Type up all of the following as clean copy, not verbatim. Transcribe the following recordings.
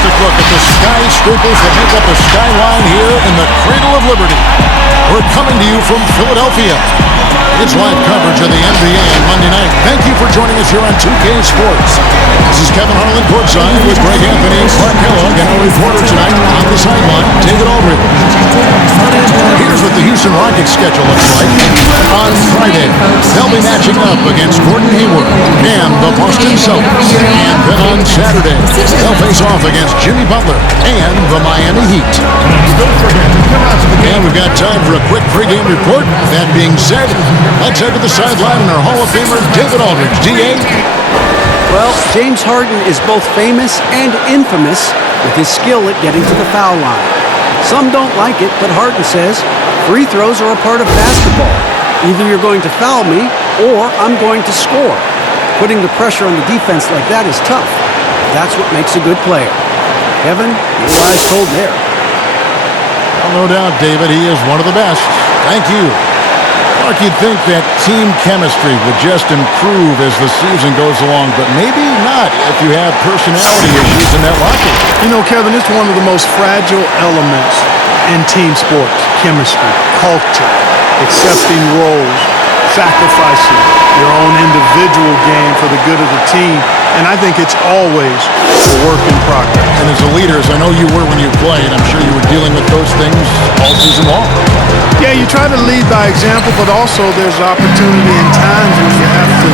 fantastic look at the skyscrapers that make up the skyline here in the Cradle of Liberty. We're coming to you from Philadelphia. It's live coverage of the NBA on Monday night. Thank you for joining us here on 2K Sports. This is Kevin Harlan courtside with Greg Anthony, Clark Kellogg, and our reporter tonight on the sideline, David Aldridge. Here's what the Houston Rockets schedule looks like. On Friday, they'll be matching up against Gordon Hayward and the Boston Celtics. And then on Saturday, they'll face off against Jimmy Butler and the Miami Heat. And we've got time for a quick pregame report. That being said, let's head to the sideline and our Hall of Famer, David Aldridge. D.A.? Well, James Harden is both famous and infamous with his skill at getting to the foul line. Some don't like it, but Harden says, free throws are a part of basketball. Either you're going to foul me, or I'm going to score. Putting the pressure on the defense like that is tough. That's what makes a good player. Kevin, your wise told there. Well, no doubt, David, he is one of the best. Thank you. Mark, you'd think that team chemistry would just improve as the season goes along, but maybe not if you have personality issues in that locker. You know, Kevin, it's one of the most fragile elements in team sports. Chemistry, culture, accepting roles, sacrificing your own individual game for the good of the team. And I think it's always a work in progress. And as a leader, as I know you were when you played, I'm sure you were dealing with those things all season long. Yeah, you try to lead by example, but also there's opportunity in times when you have to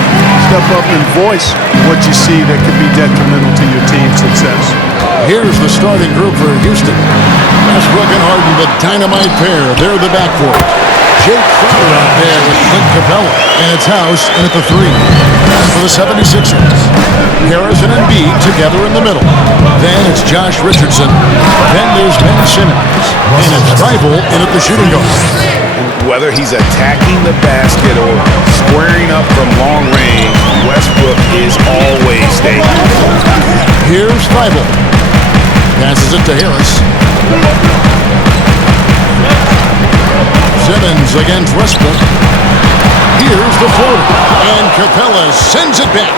step up and voice what you see that could be detrimental to your team's success. Here's the starting group for Houston. Westbrook and Harden, the dynamite pair. They're the backcourt. Jake Crowder out there with Clint Capella, and it's House in at the 3. For the 76ers, Harrison and Embiid together in the middle. Then it's Josh Richardson. Then there's Ben Simmons. And it's Thybulle in at the shooting guard. Whether he's attacking the basket or squaring up from long range, Westbrook is always dangerous. Here's Thybulle. Passes it to Harris. Simmons against Westbrook. Here's the floater. And Capella sends it back.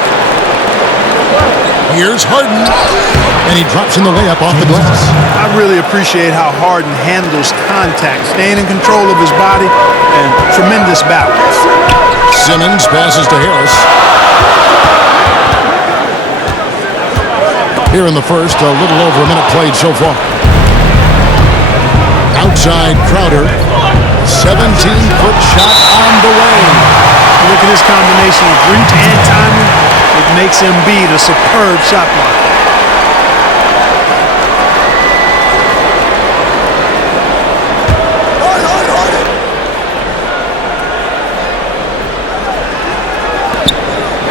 Here's Harden. And he drops in the layup off the glass. I really appreciate how Harden handles contact, staying in control of his body, and tremendous balance. Simmons passes to Harris. Here in the first, a little over a minute played so far. Outside Crowder. 17-foot shot on the way. Look at his combination of reach and timing. It makes Embiid a superb shot blocker.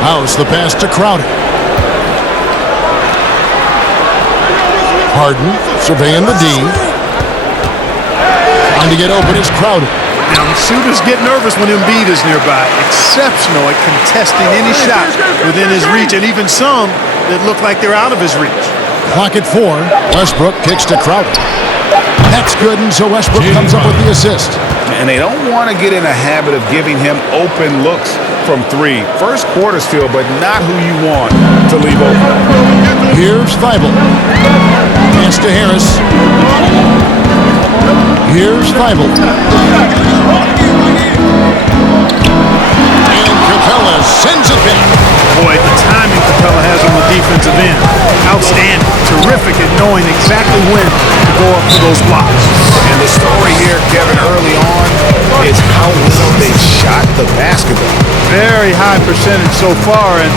House, the pass to Crowder. Harden surveying the D. Trying to get open is Crowder. Now, the shooters get nervous when Embiid is nearby. Exceptional at contesting any shot within his reach, and even some that look like they're out of his reach. Clock at 4. Westbrook kicks to Crowder. That's good, and so Westbrook comes up with the assist. And they don't want to get in a habit of giving him open looks from 3. First quarter still, but not who you want to leave open. Here's Thybulle. Pass to Harris. Here's Thybulle. And Capella sends it back. Boy, the timing Capella has on the defensive end. Outstanding. Terrific at knowing exactly when to go up to those blocks. And the story here, Kevin, early on is how well they shot the basketball. Very high percentage so far, and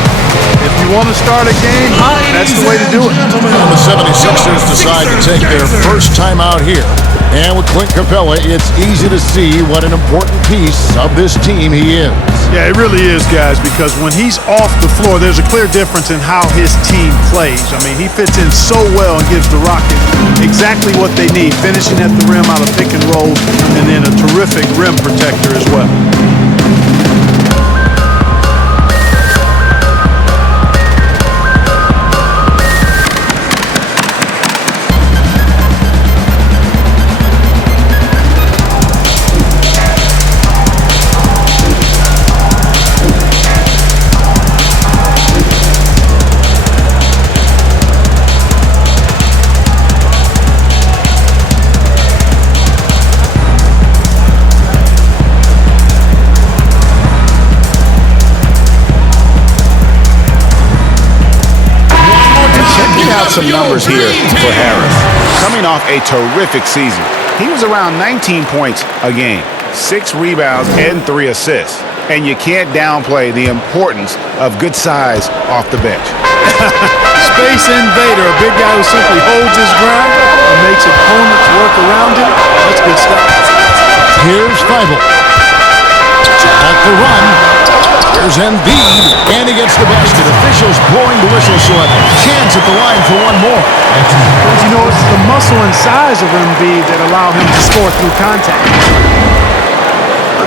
if you want to start a game, that's the way to do it. Well, the 76ers decide to take their first time out here. And with Clint Capella, it's easy to see what an important piece of this team he is. Yeah, it really is, guys, because when he's off the floor, there's a clear difference in how his team plays. I mean, he fits in so well and gives the Rockets exactly what they need, finishing at the rim out of pick and rolls, and then a terrific rim protector as well. some numbers here for Harris. Coming off a terrific season, he was around 19 points a game, 6 rebounds, and 3 assists. And you can't downplay the importance of good size off the bench. Space invader, a big guy who simply holds his ground and makes opponents work around him. That's good stuff. Here's Feibel. At the run. Here's Embiid, and he gets the basket. Officials blowing the whistle, so a chance at the line for one more. You know, it's the muscle and size of Embiid that allow him to score through contact.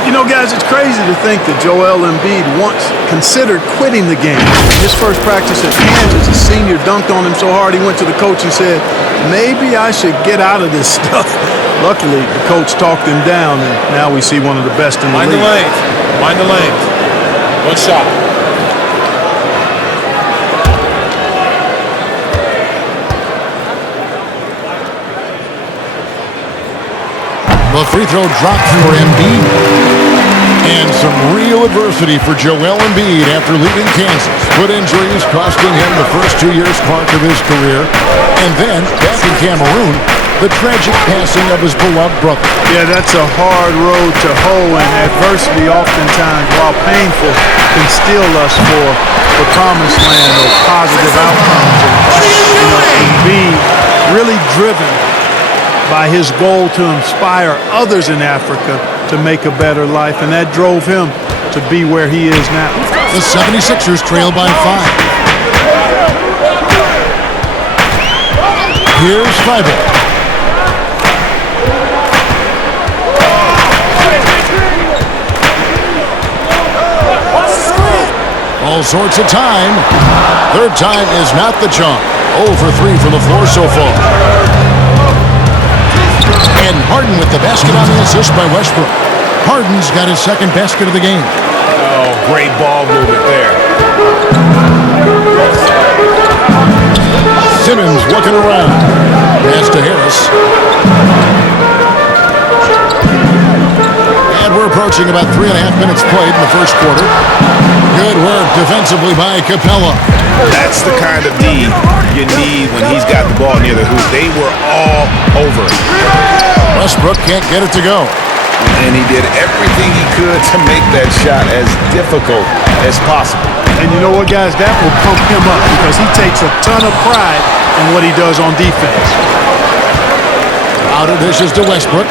You know, guys, it's crazy to think that Joel Embiid once considered quitting the game. His first practice at Kansas, a senior dunked on him so hard he went to the coach and said, maybe I should get out of this stuff. Luckily, the coach talked him down, and now we see one of the best in the league. Mind the lane. One shot. The free throw dropped for Embiid. And some real adversity for Joel Embiid after leaving Kansas. Foot injuries costing him the first 2 years part of his career. And then, back in Cameroon, the tragic passing of his beloved brother. Yeah, that's a hard road to hoe, and adversity oftentimes, while painful, can steal us for the promised land of positive outcomes. And Embiid really driven by his goal to inspire others in Africa to make a better life, and that drove him to be where he is now. The 76ers trail by 5. Here's Feibel. All sorts of time. Third time is not the charm. 0 for 3 from the floor so far. And Harden with the basket on the assist by Westbrook. Harden's got his second basket of the game. Oh, great ball movement there. Simmons looking around. Pass to Harris. And we're approaching about 3.5 minutes played in the first quarter. Good work defensively by Capella. That's the kind of D you need when he's got the ball near the hoop. They were all over it. Westbrook can't get it to go. And he did everything he could to make that shot as difficult as possible. And you know what, guys? That will pump him up because he takes a ton of pride in what he does on defense. Outer dishes to Westbrook.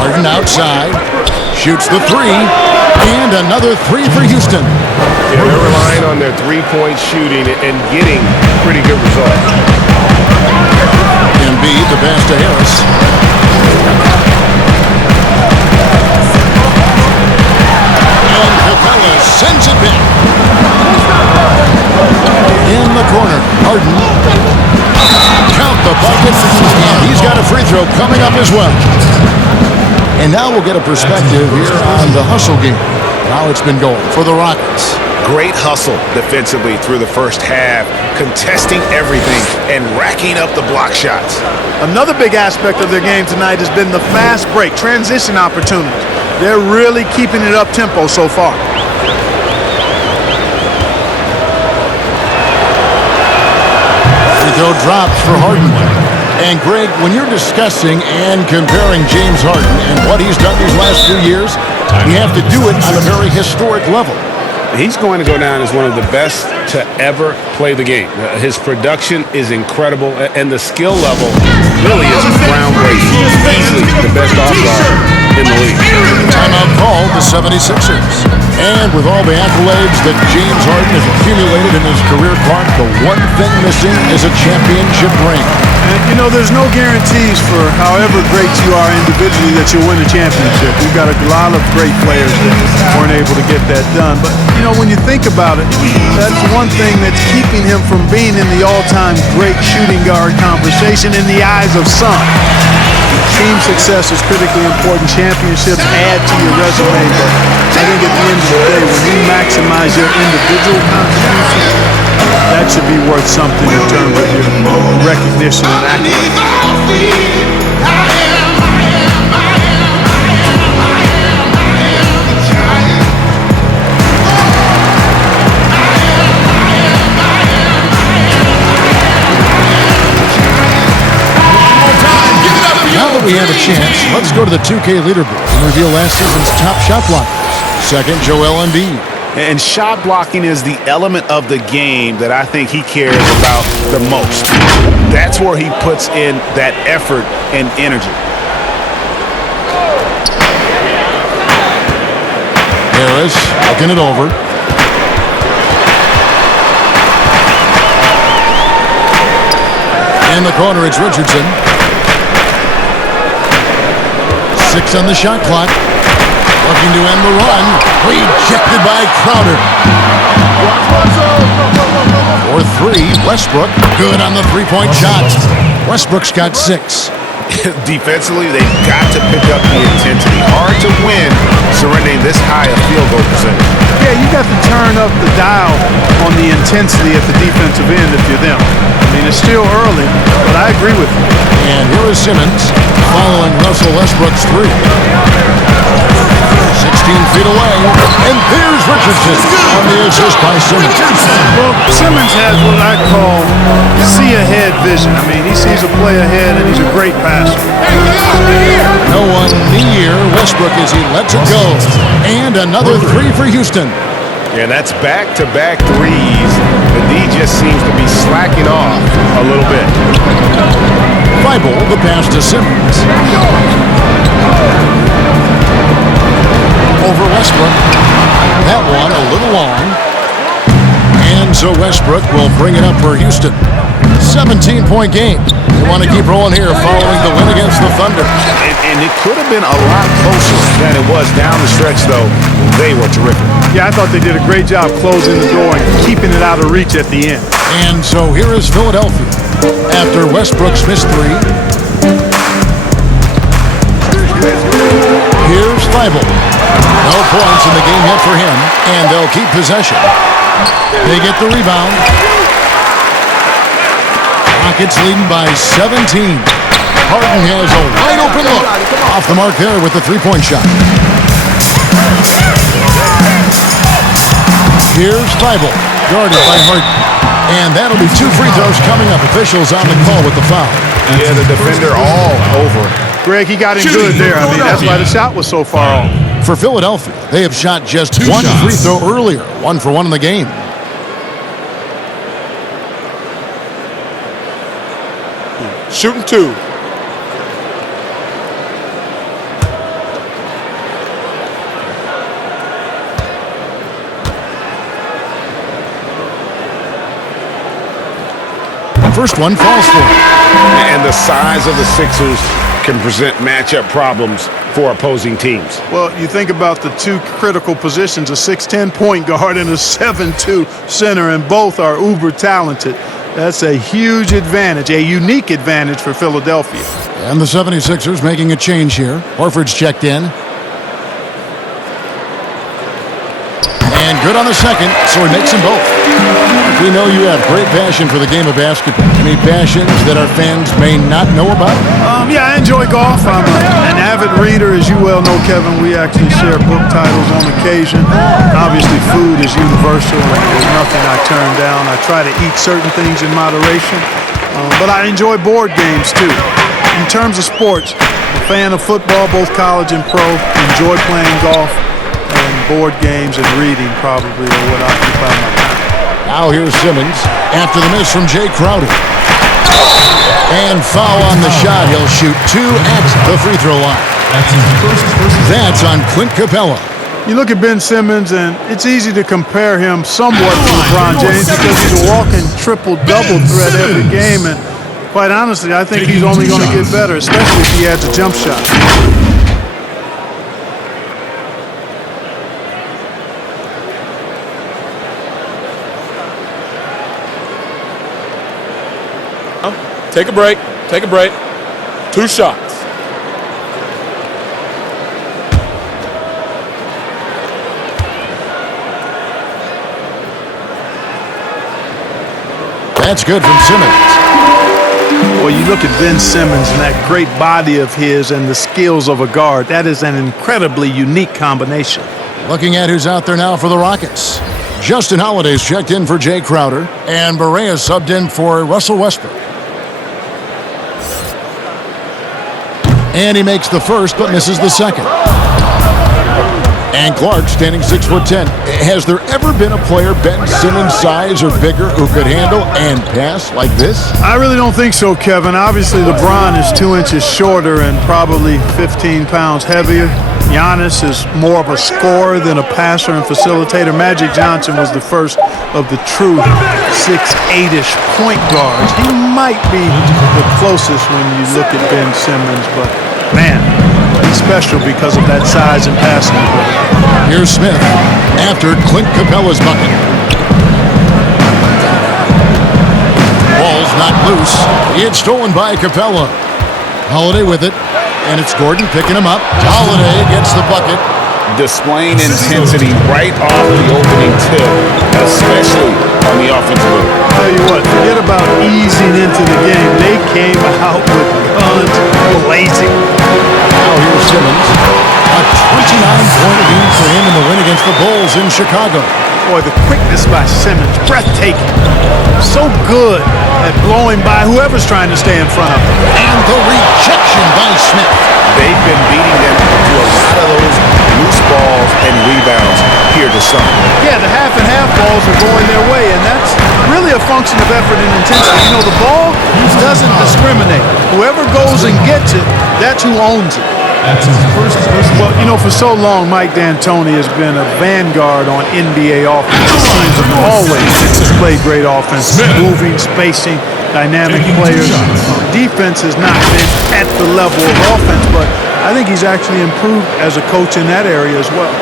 Harden outside. Shoots the 3. And another 3 for Houston. Yeah, they're relying on their three-point shooting and getting pretty good results. Embiid, the pass to Harris. And Capella sends it back. In the corner, Harden. Count the bucket. And he's got a free throw coming up as well. And now we'll get a perspective here on the hustle game. How it's been going for the Rockets. Great hustle defensively through the first half, contesting everything and racking up the block shots. Another big aspect of their game tonight has been the fast break, transition opportunities. They're really keeping it up tempo so far. Free throw drops for Harden. And Greg, when you're discussing and comparing James Harden and what he's done these last few years, you have to do it on a very historic level. He's going to go down as one of the best to ever play the game. His production is incredible, and the skill level really is groundbreaking. Easily the best off-guard in the league. Timeout called the 76ers. And with all the accolades that James Harden has accumulated in his career, Clark, the one thing missing is a championship ring. And, you know, there's no guarantees for however great you are individually that you'll win a championship. We've got a lot of great players that weren't able to get that done. But, you know, when you think about it, that's one thing that's keeping him from being in the all-time great shooting guard conversation in the eyes of some. Team success is critically important. Championships add to your resume, but I think at the end of the day, when you maximize your individual contribution, that should be worth something in terms of your recognition and accolades. let's go to the 2K leaderboard and reveal last season's top shot blockers. Second, Joel Embiid. And shot blocking is the element of the game that I think he cares about the most. That's where he puts in that effort and energy. Harris looking it over. In the corner, it's Richardson. 6 on the shot clock. Looking to end the run. Rejected by Crowder. For 3, Westbrook. Good on the three-point shot. Westbrook's got 6. Defensively, they've got to pick up the intensity. Hard to win surrendering this high a field goal percentage. Yeah, you got to turn up the dial on the intensity at the defensive end if you're them. I mean, it's still early, but I agree with you. And here is Simmons following Russell Westbrook's 3. 16 feet away, and there's Richardson on the assist by Simmons. Well, Simmons has what I call see-ahead vision. I mean, he sees a play ahead, and he's a great passer. No one near Westbrook as he lets it go. And another 3 for Houston. Yeah, that's back-to-back threes. The D just seems to be slacking off a little bit. Bible, the pass to Simmons. Over Westbrook. That one a little long. And so Westbrook will bring it up for Houston. 17-point game. They want to keep rolling here following the win against the Thunder. And it could have been a lot closer than it was down the stretch, though. They were terrific. Yeah, I thought they did a great job closing the door and keeping it out of reach at the end. And so here is Philadelphia. After Westbrook's missed 3. Here's Bible. No points in the game yet for him, and they'll keep possession. They get the rebound. Rockets leading by 17. Harden has a wide open look. Off the mark there with the three-point shot. Here's Bible, guarded by Harden. And that'll be 2 free throws coming up. Officials on the call with the foul. Yeah, the defender all over. Greg, he got him good there. I mean, that's why the shot was so far off. For Philadelphia, they have shot just 1 free throw earlier. 1 for 1 in the game. Shooting 2. First one falls for him. And the size of the Sixers can present matchup problems for opposing teams. Well, you think about the 2 critical positions, a 6'10 point guard and a 7'2 center, and both are uber talented. That's a huge advantage, a unique advantage for Philadelphia. And the 76ers making a change here. Horford's checked in. And good on the second, so he makes them both. We know you have great passion for the game of basketball. Any passions that our fans may not know about? Yeah, I enjoy golf. I'm an avid reader, as you well know, Kevin. We actually share book titles on occasion. Obviously, food is universal, and there's nothing I turn down. I try to eat certain things in moderation, but I enjoy board games, too. In terms of sports, I'm a fan of football, both college and pro. Enjoy playing golf, and board games and reading probably are what occupy my time. Now here's Simmons after the miss from Jay Crowder. And foul on the shot. He'll shoot 2 at the free throw line. That's on Clint Capella. You look at Ben Simmons, and it's easy to compare him somewhat to LeBron James because he's a walking triple-double threat every game. And quite honestly, I think he's only going to get better, especially if he adds a jump shot. Take a break. Take a break. 2 shots. That's good from Simmons. Well, you look at Ben Simmons and that great body of his and the skills of a guard. That is an incredibly unique combination. Looking at who's out there now for the Rockets. Justin Holiday's checked in for Jay Crowder, and Barea subbed in for Russell Westbrook. And he makes the first, but misses the second. And Clark standing 6'10". Has there ever been a player Ben Simmons' size or bigger who could handle and pass like this? I really don't think so, Kevin. Obviously, LeBron is 2 inches shorter and probably 15 pounds heavier. Giannis is more of a scorer than a passer and facilitator. Magic Johnson was the first of the true 6'8"-ish point guards. He might be the closest when you look at Ben Simmons, but man, he's special because of that size and passing ability. Here's Smith after Clint Capella's bucket. Ball's not loose. It's stolen by Capella. Holiday with it. And it's Gordon picking him up. Holiday gets the bucket. Displaying intensity right off the opening tip, especially on the offensive end. Tell you what, forget about easing into the game. They came out with guns blazing. Now here's Simmons. A 29-point lead for him in the win against the Bulls in Chicago. Boy, the quickness by Simmons, breathtaking. So good at blowing by whoever's trying to stay in front of him. And the rejection by Smith. They've been beating them to a lot of those loose balls and rebounds here to start. Yeah, the half and half balls are going their way, and that's really a function of effort and intensity. You know, the ball doesn't discriminate. Whoever goes and gets it, that's who owns it. That's his first. Well, you know, for so long, Mike D'Antoni has been a vanguard on NBA offense. His teams have always displayed great offense, moving, spacing, dynamic players. Defense has not been at the level of offense, but I think he's actually improved as a coach in that area as well.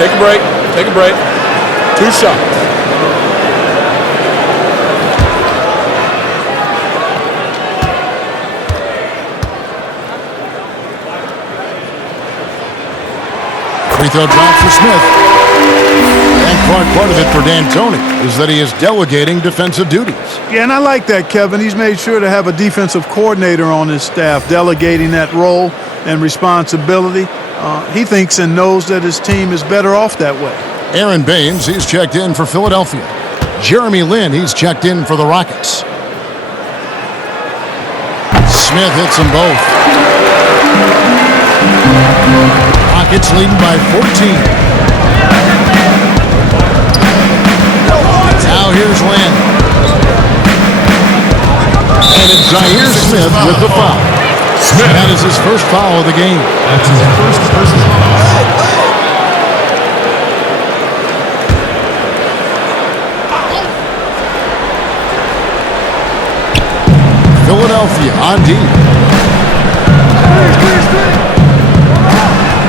Take a break. Take a break. 2 shots. Free throw drop for Smith. And part of it for D'Antoni is that he is delegating defensive duties. Yeah, and I like that, Kevin. He's made sure to have a defensive coordinator on his staff, delegating that role and responsibility. He thinks and knows that his team is better off that way. Aaron Baines, he's checked in for Philadelphia. Jeremy Lin, he's checked in for the Rockets. Smith hits them both. Rockets leading by 14. Now here's Lin. And it's Zaire Smith with the foul. That is his first foul of the game. That's his first personal foul. Philadelphia on D.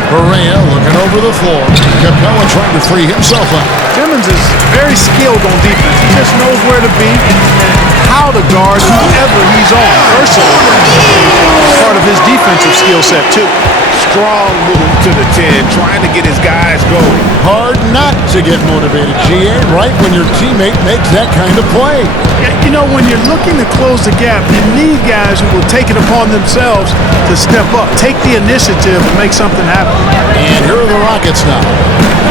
Correa looking over the floor. Capella trying to free himself up. Simmons is very skilled on defense. He just knows where to be and how to guard whoever he's on. Personally, part of his defensive skill set, too. Strong move to the 10, trying to get his guys going. Hard not to get motivated, GA, right when your teammate makes that kind of play. You know, when you're looking to close the gap, you need guys who will take it upon themselves to step up, take the initiative and make something happen. And here are the Rockets now.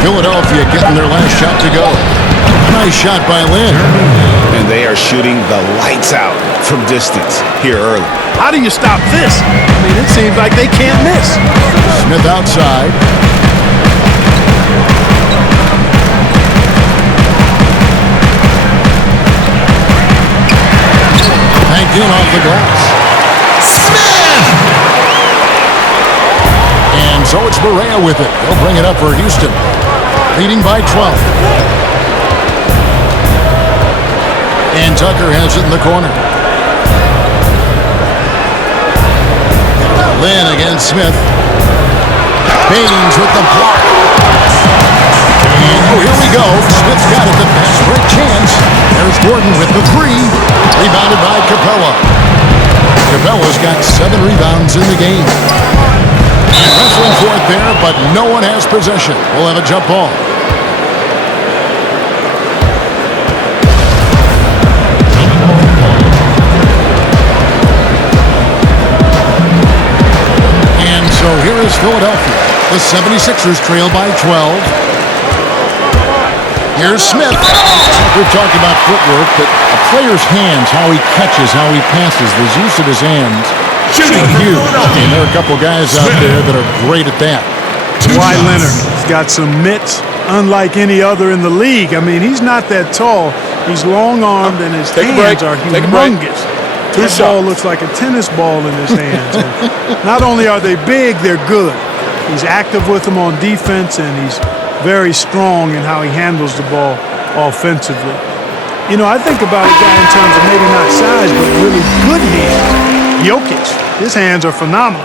Philadelphia getting their last shot to go. Nice shot by Lin. And they are shooting the lights out from distance here early. How do you stop this? I mean, it seems like they can't miss. Smith outside. Banked in off the glass. Smith! And so it's Correa with it. He'll bring it up for Houston. Leading by 12. And Tucker has it in the corner. Lin against Smith. Baines with the block. And here we go. Smith's got it. The fast break chance. There's Gordon with the 3. Rebounded by Capella. Capella's got 7 rebounds in the game. And wrestling for it there, but no one has possession. We'll have a jump ball. So here is Philadelphia. The 76ers trail by 12. Here's Smith. We've talked about footwork, but a player's hands, how he catches, how he passes, the use of his hands. Shooting huge. And there are a couple guys out there that are great at that. Kawhi Leonard has got some mitts unlike any other in the league. I mean, he's not that tall. He's long-armed, and his hands are humongous. That ball looks like a tennis ball in his hands. And not only are they big, they're good. He's active with them on defense, and he's very strong in how he handles the ball offensively. You know, I think about a guy in terms of maybe not size, but really good hands. Jokic, his hands are phenomenal.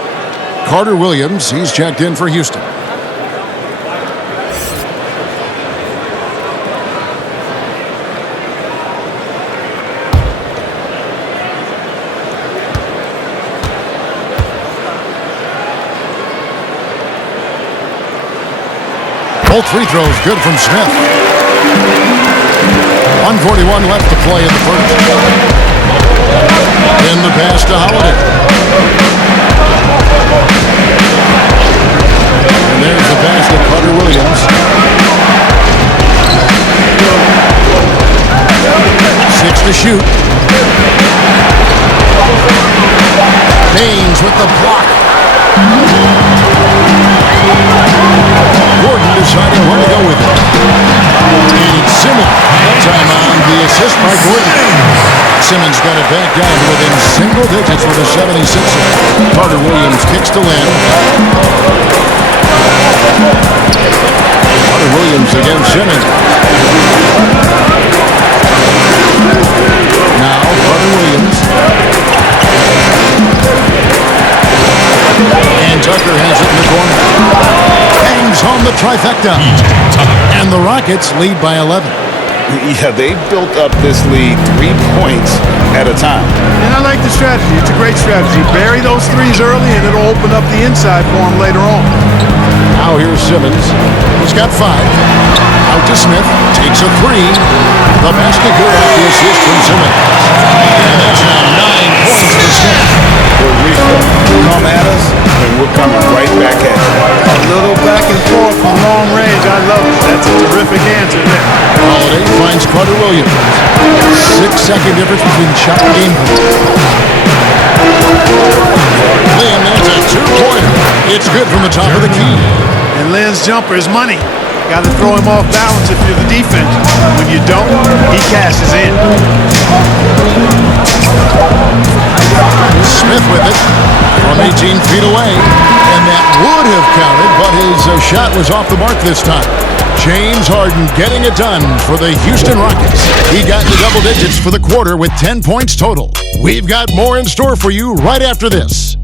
Carter Williams, he's checked in for Houston. Both free throws good from Smith. 1:41 left to play in the first. In the pass to Holiday. And there's the pass to Carter Williams. 6 to shoot. Haynes with the block. Gordon deciding where to go with it. And it's Simmons. That time on the assist by Gordon. Simmons got it back down to within single digits for the 76ers. Carter Williams kicks to Lynn. Carter Williams against Simmons. Now Carter Williams. And Tucker has it in the corner. Hangs home the trifecta. And the Rockets lead by 11. Yeah, they built up this lead 3 points at a time. And I like the strategy. It's a great strategy. Bury those threes early, and it'll open up the inside for him later on. Now here's Simmons. He's got 5. Out to Smith. Takes a 3. The basket good off the assist from Simmons. And that's now 9 points for Smith. We come at us, and we're coming right back at you. A little back and forth from long range. I love it. That's a terrific answer there. Holiday finds Carter Williams. 6-second difference between shot and game point. Lynn, that's a 2-pointer. It's good from the top of the key. And Lynn's jumper is money. Got to throw him off balance if you're the defense. When you don't, he cashes in. Smith with it from 18 feet away. And that would have counted, but his shot was off the mark this time. James Harden getting it done for the Houston Rockets. He got into double digits for the quarter with 10 points total. We've got more in store for you right after this.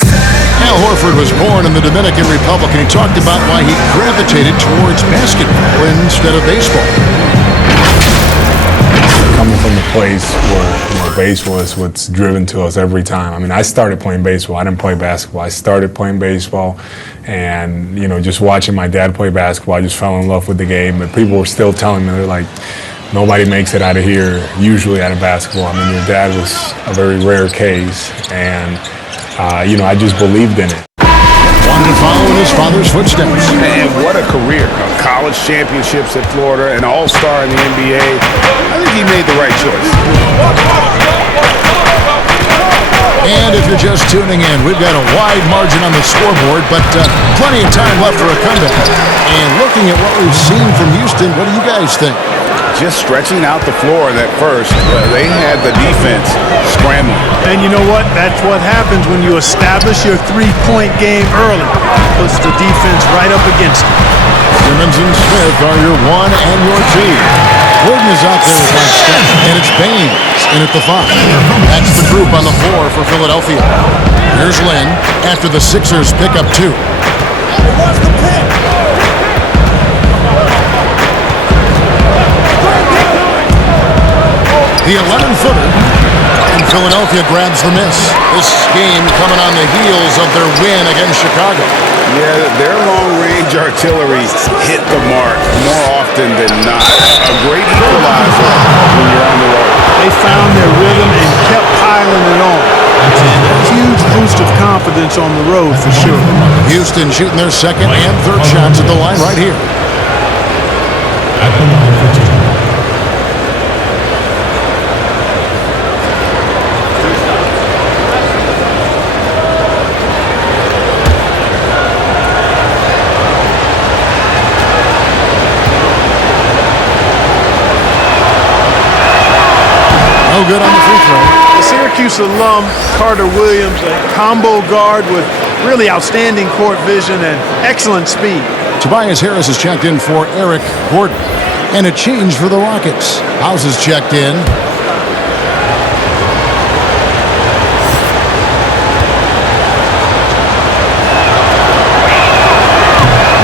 Al Horford was born in the Dominican Republic, and he talked about why he gravitated towards basketball instead of baseball. Coming from the place where baseball is what's driven to us every time. I mean, I started playing baseball. I didn't play basketball. I started playing baseball, and just watching my dad play basketball, I just fell in love with the game. But people were still telling me, they're like, nobody makes it out of here usually out of basketball. I mean, your dad was a very rare case, and I just believed in it. Wanted to follow in his father's footsteps. And what a career. College championships at Florida, an all-star in the NBA. I think he made the right choice. And if you're just tuning in, we've got a wide margin on the scoreboard, but plenty of time left for a comeback. And looking at what we've seen from Houston, what do you guys think? Just stretching out the floor in that first. They had the defense scrambling. And you know what? That's what happens when you establish your three-point game early. Puts the defense right up against it. Simmons and Smith are your 1 and your 2. Gordon is out there with Mike Steph, and it's Baines in at the 5. That's the group on the floor for Philadelphia. Here's Lynn after the Sixers pick up 2. Watch the pick. The 11-footer, and Philadelphia grabs the miss. This game coming on the heels of their win against Chicago. Yeah, their long-range artillery hit the mark more often than not. A great equalizer when you're on the road. They found their rhythm and kept piling it on. A huge boost of confidence on the road for sure. Houston shooting their second and third shots at the line right here. At the line for two. No good on the free throw. The Syracuse alum Carter Williams, a combo guard with really outstanding court vision and excellent speed. Tobias Harris is checked in for Eric Gordon. And a change for the Rockets. House is checked in.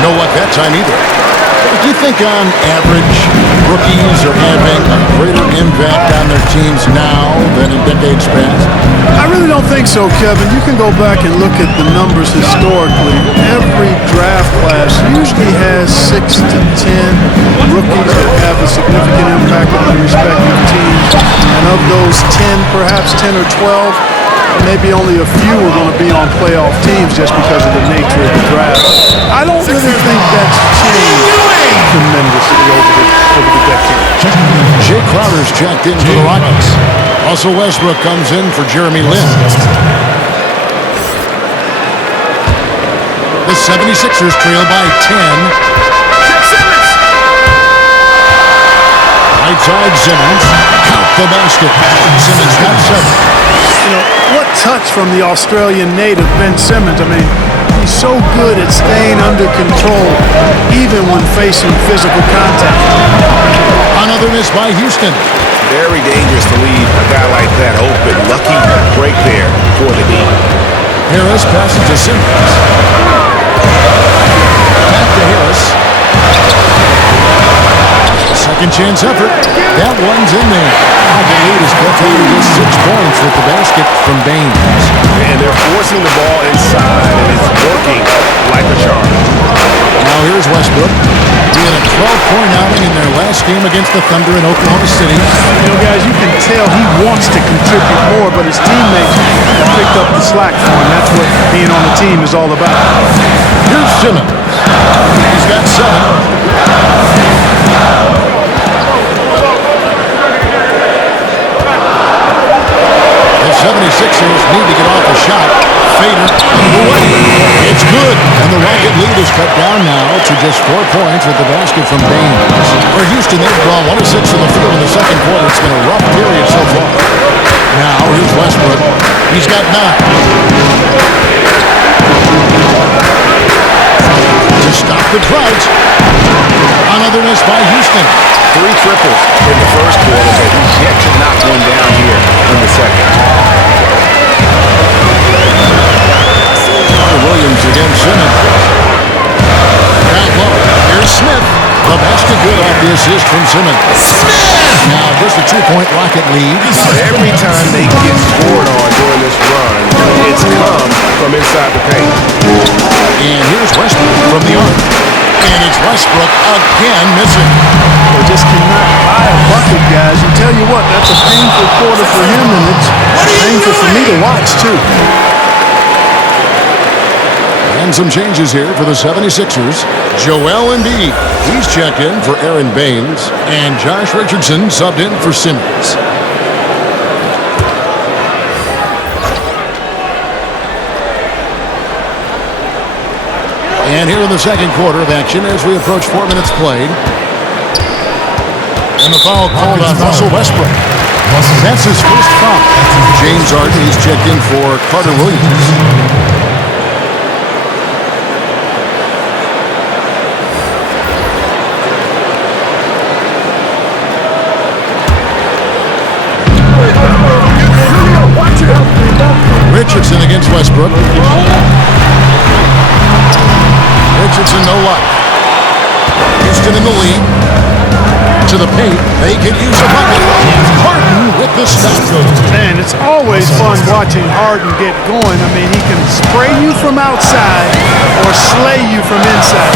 No luck that time either. Do you think on average rookies are having a greater impact on their teams now than in decades past? I really don't think so, Kevin. You can go back and look at the numbers historically. Every draft class usually has 6 to 10 rookies that have a significant impact on their respective teams. And of those 10, perhaps 10 or 12, maybe only a few are going to be on playoff teams just because of the nature of the draft. I don't really think that's changed tremendously over the decade. Jay Crowder's checked in for the Rockets. Also Westbrook comes in for Jeremy Lin. The 76ers trail by 10. Right side Simmons. Count the basket. Simmons got 7. You know, what touch from the Australian native, Ben Simmons. I mean, he's so good at staying under control even when facing physical contact. Another miss by Houston. Very dangerous to leave a guy like that open. Lucky break there for the D. Harris passes to Simmons. Back to Harris. Second chance effort. That one's in there. The lead is cut down to just 6 points with the basket from Baines. And they're forcing the ball inside, and it's working like a charm. Now here's Westbrook. He had a 12-point outing in their last game against the Thunder in Oklahoma City. You know, guys, you can tell he wants to contribute more, but his teammates have picked up the slack for him. That's what being on the team is all about. Here's Simmons. He's got 7. The 76ers need to get off a shot. Fader away. It's good. And the Rocket lead is cut down now to just 4 points with the basket from Baines. For Houston, they've drawn 1 of 6 from the field in the second quarter. It's been a rough period so far. Now here's Westbrook. He's got 9. To stop the drought. Another miss by Houston. 3 triples in the first quarter, but he's yet to knock one down here in the second. Williams against Simmons. Down low. Here's Smith. The basket good off the assist from Simmons. Now just a 2-point Rocket lead. Every time they get scored on during this run, it's come from inside the paint. And here's Westbrook from the arc. And it's Westbrook again missing. They just cannot buy a bucket, guys. And tell you what, that's a painful quarter for him, and it's painful for me to watch, too. And some changes here for the 76ers. Joel Embiid, he's checked in for Aaron Baines. And Josh Richardson subbed in for Simmons. And here in the second quarter of action as we approach 4 minutes played. And the foul called on Russell Westbrook. That's his first foul. James Harden, he's checked in for Carter Williams. Richardson against Westbrook. Richardson, no luck. Houston in the lead. To the paint. They could use a bucket. Harden with the stop. Man, it's always fun watching Harden get going. I mean, he can spray you from outside or slay you from inside.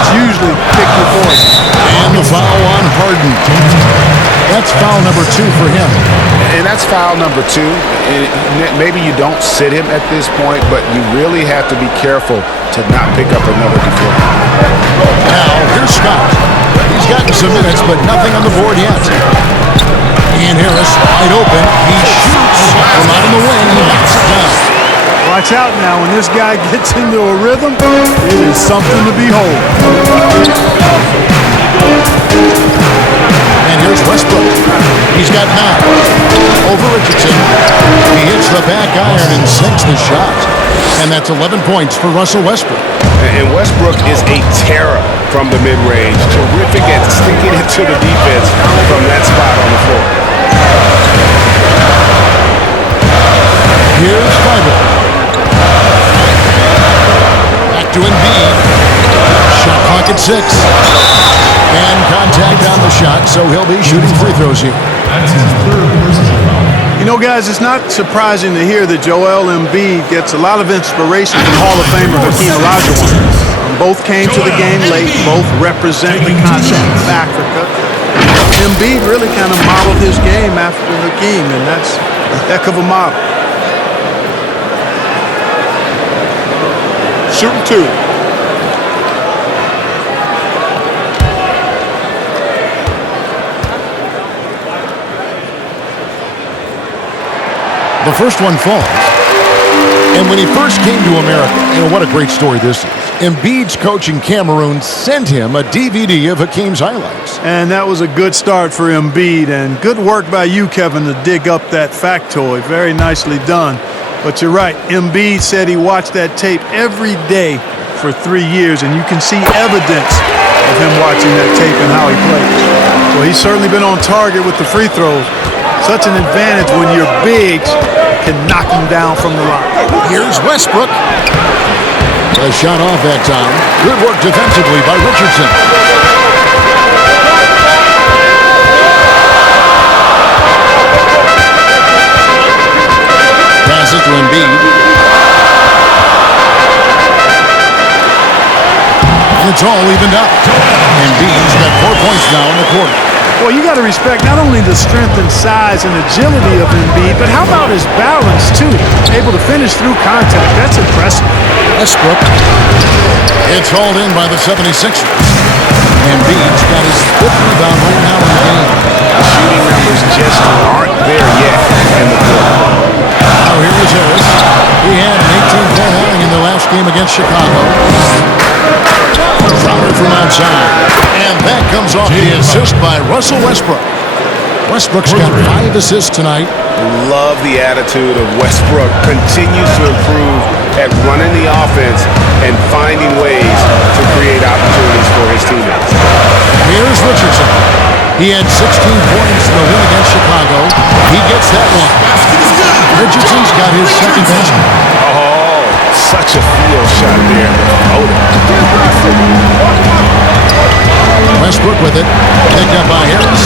It's usually pick your poison. And the foul on Harden. That's That's foul number 2 for him. And that's foul number 2. Maybe you don't sit him at this point, but you really have to be careful to not pick up another deflection. Now, here's Scott. He's gotten some minutes, but nothing on the board yet. Ian Harris, wide open. He shoots from out in the wing. He knocks it down. Watch out now. When this guy gets into a rhythm, it is something to behold. And here's Westbrook. He's got 9. Over Richardson. He hits the back iron and sinks the shot. And that's 11 points for Russell Westbrook. And Westbrook is a terror from the mid-range. Terrific at sticking it to the defense from that spot on the floor. Here's Fiber. Back to Embiid. Shot clock at 6. And contact on the shot, so he'll be shooting free throws here. That's his third personal foul. You know, guys, it's not surprising to hear that Joel Embiid gets a lot of inspiration from Hall of Famer Hakeem Olajuwon. Both came to the game late. Both represent the continent of Africa. Embiid really kind of modeled his game after Hakeem, and that's a heck of a model. Shooting 2. The first one falls. And when he first came to America, what a great story this is. Embiid's coach in Cameroon sent him a DVD of Hakeem's highlights. And that was a good start for Embiid, and good work by you, Kevin, to dig up that factoid. Very nicely done. But you're right, Embiid said he watched that tape every day for 3 years, and you can see evidence of him watching that tape and how he played. So he's certainly been on target with the free throws. Such an advantage when your bigs can knock him down from the line. Here's Westbrook. A shot off that time. Good work defensively by Richardson. Passes to Embiid. It's all evened up. Embiid's got 4 points now in the quarter. Well, you got to respect not only the strength and size and agility of Embiid, but how about his balance, too? Able to finish through contact. That's impressive. Westbrook. It's hauled in by the 76ers. Embiid's got his 5th rebound right now in the game. The shooting numbers just aren't there yet in the quarter. Now here is Harris. He had an 18-point outing in the last game against Chicago. Crowder from outside. And that comes off the assist by Russell Westbrook. Westbrook's got 5 assists tonight. Love the attitude of Westbrook. Continues to improve at running the offense and finding ways to create opportunities for his teammates. Here's Richardson. He had 16 points in the win against Chicago. He gets that one. Richardson's got his second basket. Oh, such a field shot there. Westbrook with it. Picked up by Harris.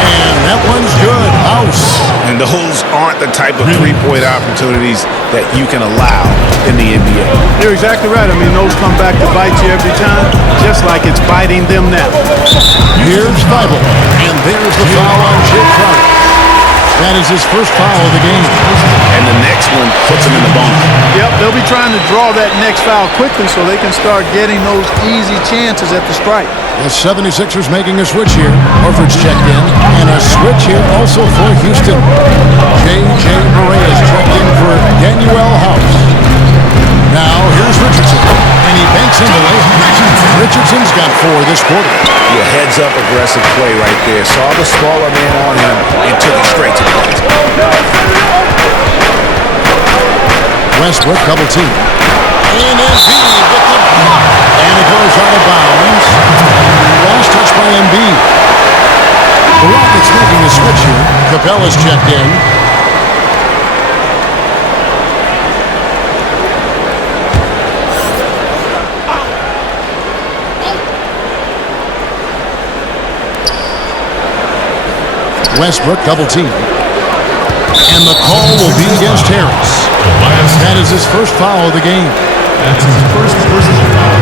And that one's good. House. And those aren't the type of three-point opportunities that you can allow in the NBA. You're exactly right. I mean, those come back to bite you every time, just like it's biting them now. Here's Bible. And there's the foul on Jay Crowder. That is his first foul of the game. And the next one puts him in the bonus. Yep, they'll be trying to draw that next foul quickly so they can start getting those easy chances at the strike. The 76ers making a switch here. Horford's checked in. And a switch here also for Houston. J.J. Barea is checked in for Danuel House. Now here's Richardson. And he banks in the layup. Richardson's got 4 this quarter. Yeah, heads-up aggressive play right there. Saw the smaller man on him and took it straight to the basket. Westbrook double team. And Embiid with the block. And it goes out of bounds. Last touch by Embiid. The Rockets making a switch here. Capella's checked in. Westbrook double team. And the call will be against Harris. That is his first foul of the game. That's his first personal foul.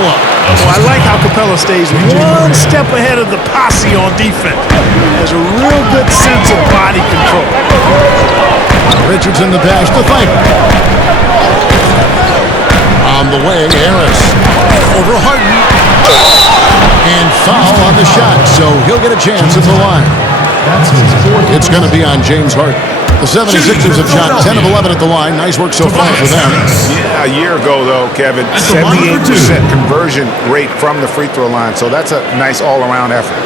Capella. Oh, I like how Capella stays one step ahead of the posse on defense. Has a real good sense of body control. Richardson the pass to Thybulle. On the way, Harris. Over Harden. And foul on the shot, so he'll get a chance at the line. That's his fourth. It's going to be on James Harden. The 76ers have shot 10 of 11 at the line. Nice work so far for them. Yeah, a year ago, though, Kevin, 78% conversion rate from the free throw line, so that's a nice all-around effort.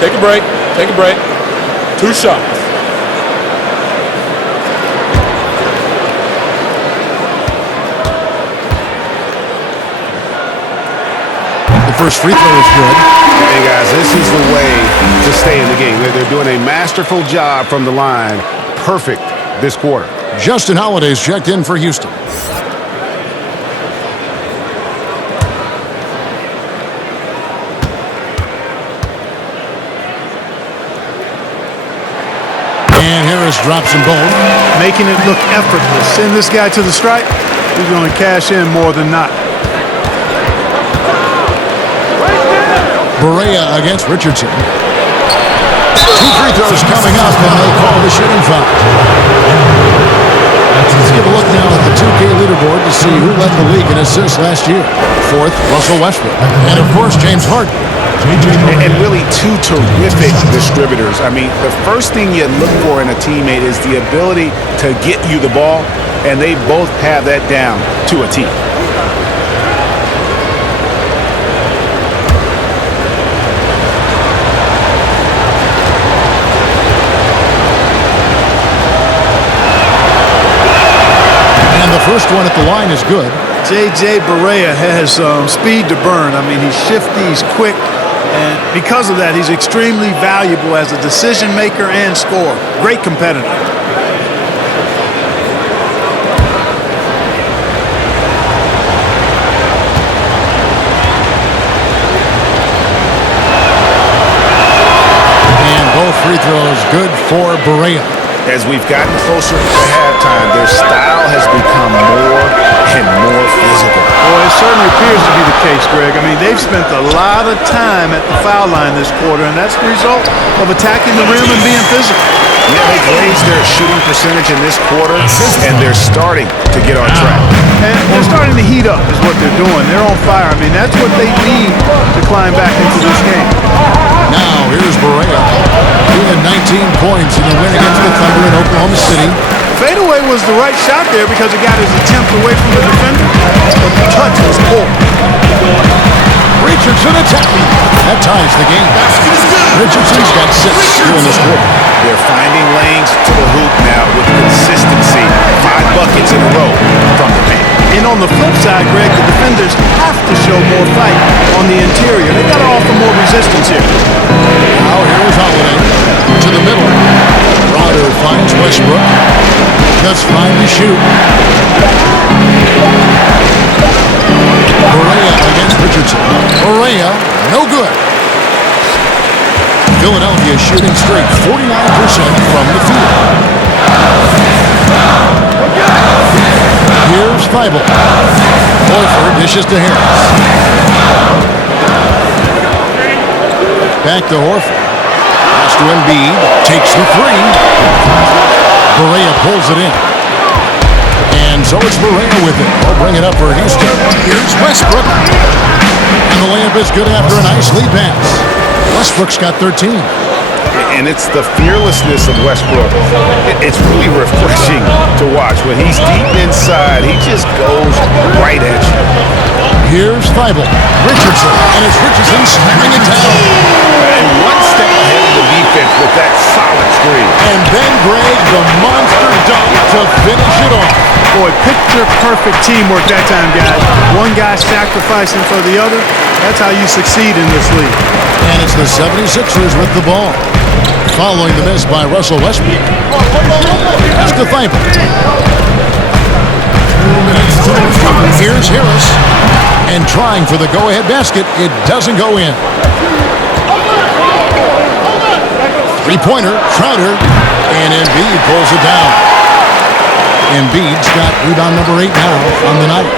Take a break. Take a break. 2 shots. The first free throw is good. Hey, guys, this is the way to stay in the game. They're doing a masterful job from the line. Perfect this quarter. Justin Holiday's checked in for Houston. And Harris drops them both. Making it look effortless. Send this guy to the stripe. He's going to cash in more than not. Barea against Richardson. 2 free throws coming up, and they call the shooting foul. Let's give a look now at the 2K leaderboard to see who led the league in assists last year. 4th, Russell Westbrook. And, of course, James Harden. And really 2 terrific distributors. I mean, the first thing you look for in a teammate is the ability to get you the ball, and they both have that down to a T. First one at the line is good. J.J. Barea has speed to burn. I mean, he's shifty, he's quick, and because of that, he's extremely valuable as a decision maker and scorer. Great competitor. And both free throws good for Barea. As we've gotten closer to halftime, their style has become more and more physical. Well, it certainly appears to be the case, Greg. I mean, they've spent a lot of time at the foul line this quarter, and that's the result of attacking the rim and being physical. Yeah, they've raised their shooting percentage in this quarter, and they're starting to get on track. And they're starting to heat up is what they're doing. They're on fire. I mean, that's what they need to climb back into this game. Now, here's Barea. He had 19 points in the win against the Thunder in Oklahoma City. Fadeaway was the right shot there because it got his attempt away from the defender, but the touch was poor. Richardson attacking. That ties the game. Richardson's got 6 here in this quarter. They're finding lanes to the hoop now with consistency. 5 buckets in a row from the paint. And on the flip side, Greg, the defenders have to show more fight on the interior. They've got to offer more resistance here. Now here's Holiday to the middle. Crowder finds Westbrook. Just fine to shoot. Barea against Richardson. Barea, no good. Philadelphia shooting straight 49% from the field. Here's Thybulle. Horford dishes to Harris. Back to Horford. Pass to Embiid. Takes the 3. Barea pulls it in. And so it's Barea with it. They'll bring it up for Houston. Here's Westbrook. And the layup is good after a nice lead pass. Westbrook's got 13. And it's the fearlessness of Westbrook. It's really refreshing to watch. When he's deep inside, he just goes right at you. Here's Thybulle. Richardson. And it's Richardson slamming it down. And one step ahead of the defense with that solid screen. And then Greg, the monster dunk to finish it off. Boy, picture-perfect teamwork that time, guys. One guy sacrificing for the other. That's how you succeed in this league. And it's the 76ers with the ball. Following the miss by Russell Westbrook. Pass to Thybulle. Here's Harris. And trying for the go-ahead basket. It doesn't go in. Three-pointer, Crowder. And Embiid pulls it down. Embiid's got rebound number 8 now on the night.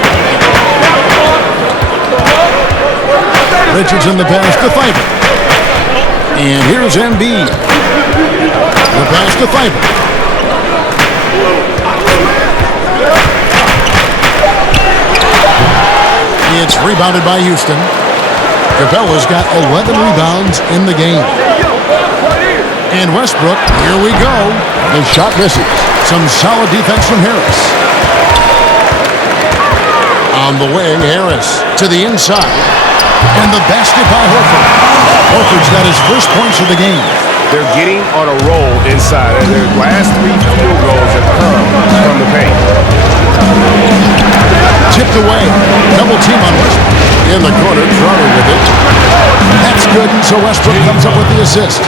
Richardson the pass to Thibault. And here's Embiid. The pass to Thibault. It's rebounded by Houston. Capella's got 11 rebounds in the game. And Westbrook, here we go. The shot misses. Some solid defense from Harris. On the wing, Harris to the inside. And the basket by Horford. Horford's got his first points of the game. They're getting on a roll inside, and their last 3 field goals have come from the paint. Tipped away. Double team on Westbrook. In the corner, Crowder with it. That's good, and so Westbrook comes up with the assist.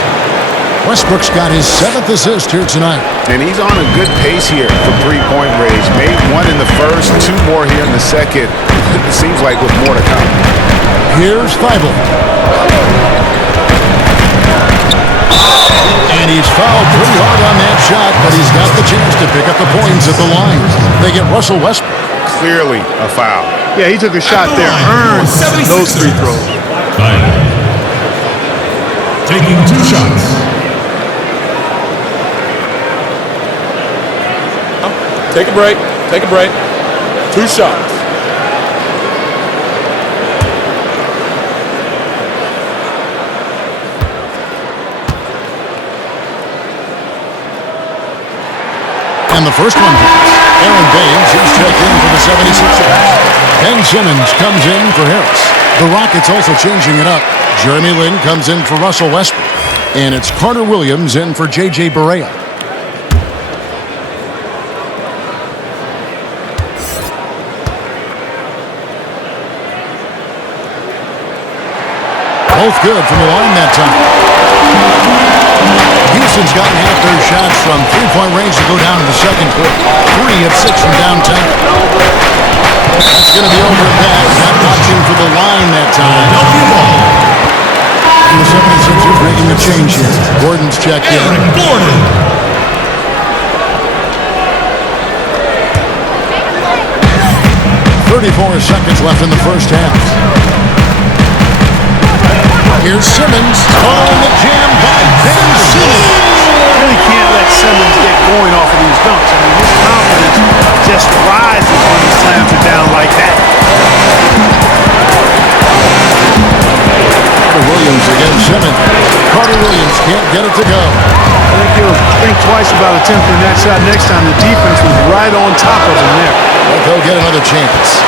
Westbrook's got his 7th assist here tonight. And he's on a good pace here for three-point range. Made 1 in the first, 2 more here in the second. It seems like with more to come. Here's Thibault. And he's fouled pretty hard on that shot, but he's got the chance to pick up the points at the line. They get Russell Westbrook. Clearly a foul. Yeah, he took a shot there. Earned those free throws. Taking 2 shots. Take a break. Take a break. 2 shots. And the first one hits. Aaron Baines is checked in for the 76ers. Ben Simmons comes in for Harris. The Rockets also changing it up. Jeremy Lin comes in for Russell Westbrook. And it's Carter Williams in for J.J. Barea. Both good from the line that time. Houston's gotten half their shots from three-point range to go down in the second quarter. 3 of 6 from downtown. That's going to be over and back. Not watching for the line that time. And the 76ers making a change here. Gordon's checked in. 34 seconds left in the first half. Here's Simmons. Oh, the jam by Ben Simmons. Really can't let Simmons get going off of these dunks. I mean, his confidence just rises when he slams it down like that. Carter Williams against Simmons. Carter Williams can't get it to go. I think he'll think twice about attempting that shot next time. The defense was right on top of him there. But they'll get another chance.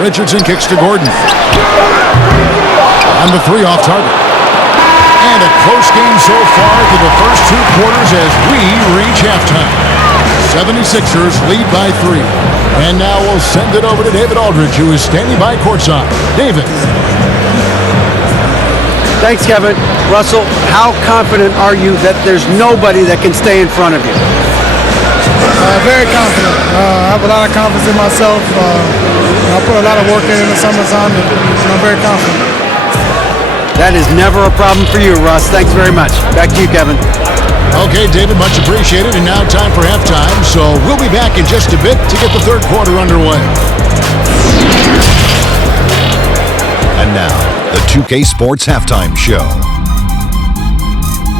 Richardson kicks to Gordon. And the 3 off target. And a close game so far through the first 2 quarters as we reach halftime. 76ers lead by 3. And now we'll send it over to David Aldridge, who is standing by courtside. David. Thanks, Kevin. Russell, how confident are you that there's nobody that can stay in front of you? Very confident. I have a lot of confidence in myself. I put a lot of work in the summertime, and I'm very confident. That is never a problem for you, Russ. Thanks very much. Back to you, Kevin. Okay, David, much appreciated. And now time for halftime. So we'll be back in just a bit to get the third quarter underway. And now, the 2K Sports Halftime Show.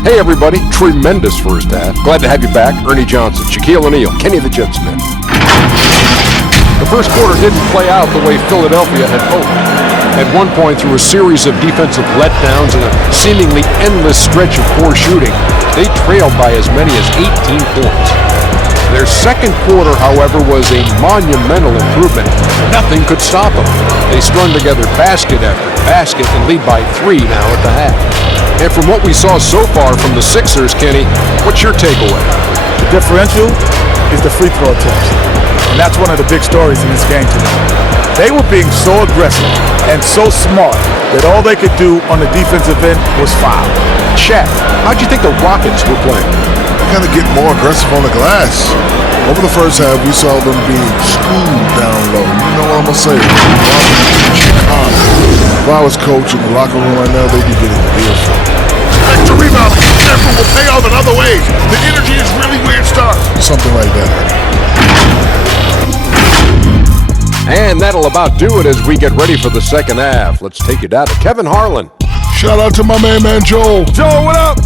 Hey everybody, tremendous first half. Glad to have you back. Ernie Johnson, Shaquille O'Neal, Kenny the Jet Smith. The first quarter didn't play out the way Philadelphia had hoped. At one point, through a series of defensive letdowns and a seemingly endless stretch of poor shooting, they trailed by as many as 18 points. Their second quarter, however, was a monumental improvement. Nothing could stop them. They strung together basket after basket and lead by 3 now at the half. And from what we saw so far from the Sixers, Kenny, what's your takeaway? The differential is the free throw attempts. And that's one of the big stories in this game tonight. They were being so aggressive and so smart that all they could do on the defensive end was foul. Shaq, how'd you think the Rockets were playing? Kind of get more aggressive on the glass. Over the first half, we saw them being schooled down low. You know what I'm going to say? If I was coach in the locker room right now, they'd be getting the deal for it. Extra rebound. effort will pay off in other ways. The energy is really where it starts. Something like that. And that'll about do it as we get ready for the second half. Let's take you down to Kevin Harlan. Shout out to my man Joel. Joel, what up?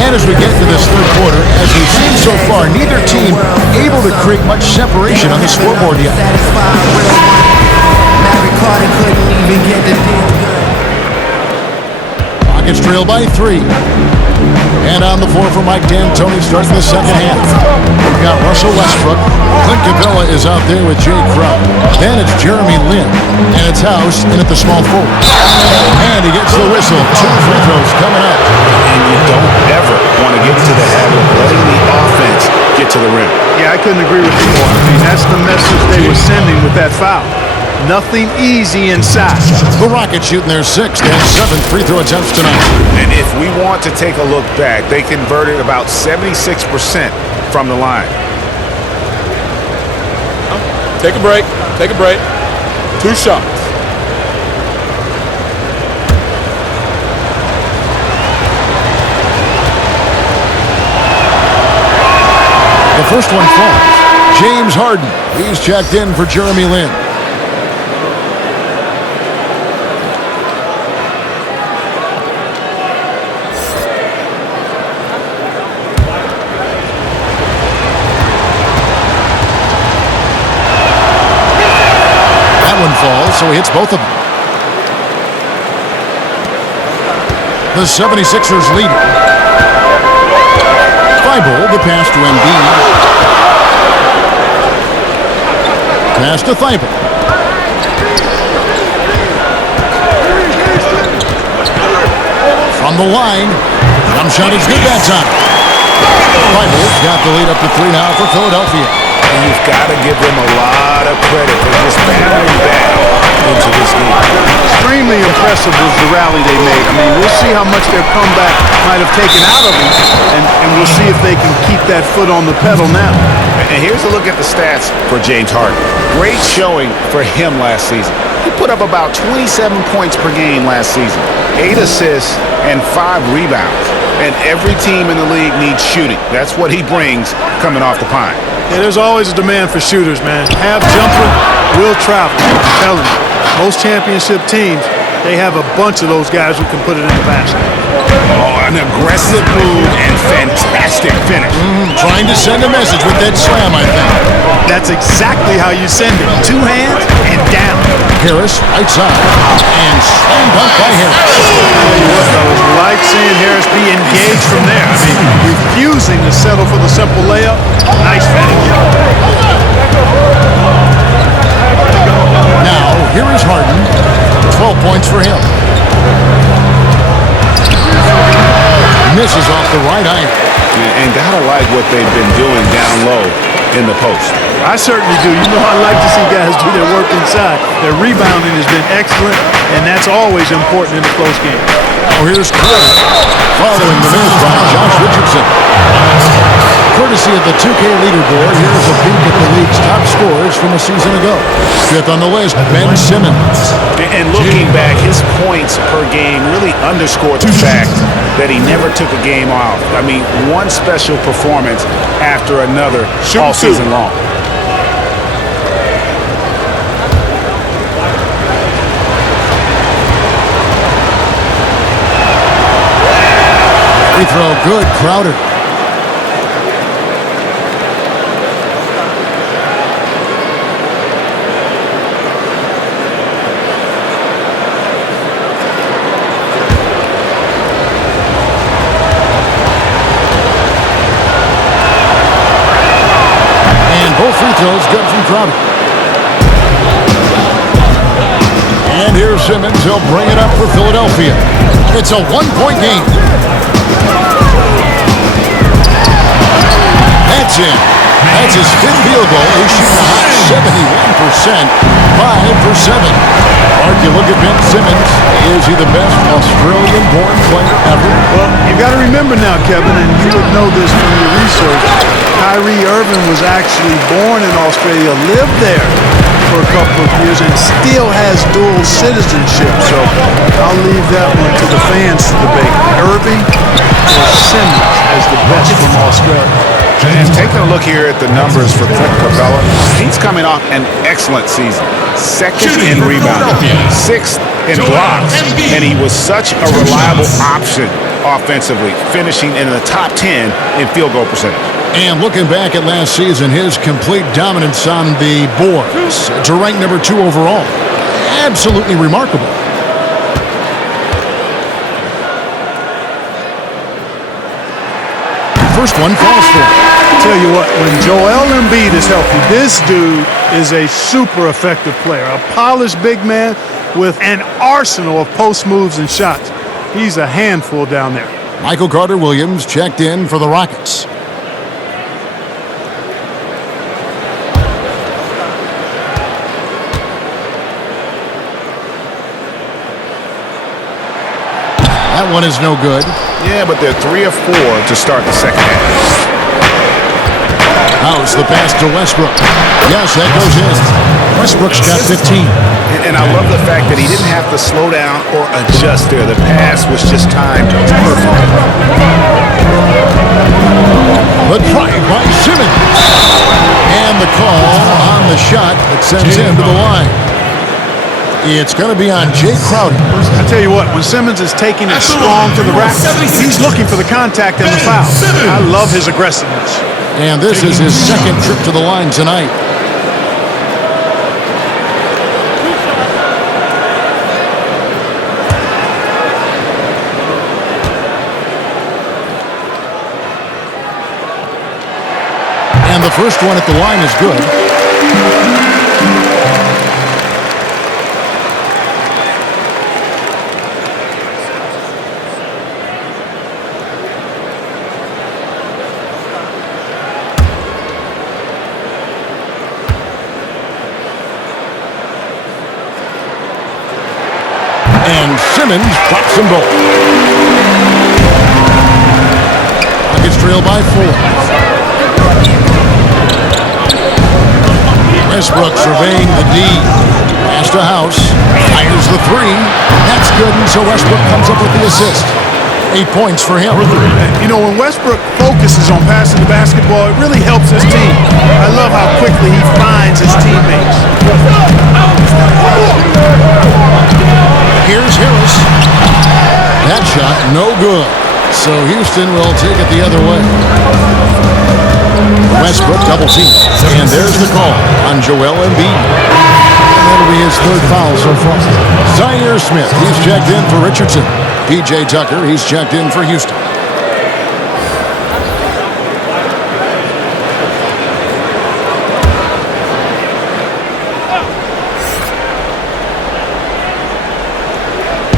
And as we get to this third quarter, as we've seen so far, neither team able to create much separation on the scoreboard yet. Rockets trail by 3. And on the floor for Mike D'Antoni starting the second half. We've got Russell Westbrook. Clint Capella is out there with Jay Crowder. Then it's Jeremy Lin. And it's House in at the small forward. And he gets the whistle. 2 free throws coming up. And you don't ever want to get into the habit of letting the offense get to the rim. Yeah, I couldn't agree with you more. I mean, that's the message they were sending with that foul. Nothing easy inside. The Rockets shooting their 6th and 7th free throw attempts tonight. And if we want to take a look back, they converted about 76% from the line. Take a break. Take a break. 2 shots. The first one falls. James Harden. He's checked in for Jeremy Lin. Falls, so he hits both of them. The 76ers lead. Thibault, the pass to Embiid. Pass to Thibault. From the line. Jump shot is good that time. Thibault's got the lead up to 3 now for Philadelphia. And you've got to give them a lot of credit for just battling back into this game. Extremely impressive was the rally they made. I mean, we'll see how much their comeback might have taken out of them, and we'll see if they can keep that foot on the pedal now. And here's a look at the stats for James Harden. Great showing for him last season. He put up about 27 points per game last season, 8 assists, and 5 rebounds. And every team in the league needs shooting. That's what he brings coming off the pine. Yeah, there's always a demand for shooters, man. Have jumper, will travel. I'm telling you, most championship teams, they have a bunch of those guys who can put it in the basket. Oh, an aggressive move and fantastic finish. Trying to send a message with that slam, I think. That's exactly how you send it. 2 hands and down. Harris, right side, and slam dunk by Harris. I like seeing Harris be engaged from there. I mean, refusing to settle for the simple layup. Nice finish. Now, here is Harden. 12 points for him. Misses off the right iron. And gotta like what they've been doing down low in the post. I certainly do. You know, I like to see guys do their work inside. Their rebounding has been excellent, and that's always important in a close game. Oh, here's Crowder following the miss by Josh Richardson. Courtesy of the 2K leaderboard, here's a peek at the league's top scorers from a season ago. 5th on the list, Ben Simmons. And looking back, his points per game really underscored the fact that he never took a game off. I mean, one special performance after another all season long. Free throw, good, Crowder. Both free throws good from Crowder. And here's Simmons. He'll bring it up for Philadelphia. It's a 1-point game. That It's in. That's his fifth field goal. He's shooting a hot 71%, 5 for 7. Mark, you look at Ben Simmons. Is he the best Australian-born player ever? Well, you got to remember now, Kevin, and you would know this from your research, Kyrie Irving was actually born in Australia, lived there for a couple of years, and still has dual citizenship. So I'll leave that one to the fans to debate. Irving or Simmons as the best from Australia. And taking a look here at the numbers for Clint Capella, he's coming off an excellent season. Second in rebounding, 6th in blocks, and he was such a reliable option offensively, finishing in the top 10 in field goal percentage. And looking back at last season, his complete dominance on the boards to rank number 2 overall. Absolutely remarkable. First one falls for him. Tell you what, when Joel Embiid is healthy, this dude is a super effective player. A polished big man with an arsenal of post moves and shots. He's a handful down there. Michael Carter-Williams checked in for the Rockets. That one is no good. Yeah, but they're 3 of 4 to start the second half. House the pass to Westbrook. Yes, that goes in. Westbrook's got 15. And I love the fact that he didn't have to slow down or adjust there. The pass was just timed perfectly. The drive by Simmons. And the call on the shot that sends him to the line. It's going to be on Jay Crowder. I tell you what, when Simmons is taking it strong to the rack, he's looking for the contact and the foul. I love his aggressiveness. And this is his second trip to the line tonight. And the first one at the line is good. And Simmons drops them both. Nuggets trail by 4. Westbrook surveying the D. Pass to House. Fires the 3. That's good, and so Westbrook comes up with the assist. 8 points for him. You know, when Westbrook focuses on passing the basketball, it really helps his team. I love how quickly he finds his teammates. Here's Harris. That shot, no good. So Houston will take it the other way. Westbrook double team. And there's the call on Joel Embiid. And that'll be his 3rd foul so far. Zaire Smith, he's checked in for Richardson. P.J. Tucker, he's checked in for Houston.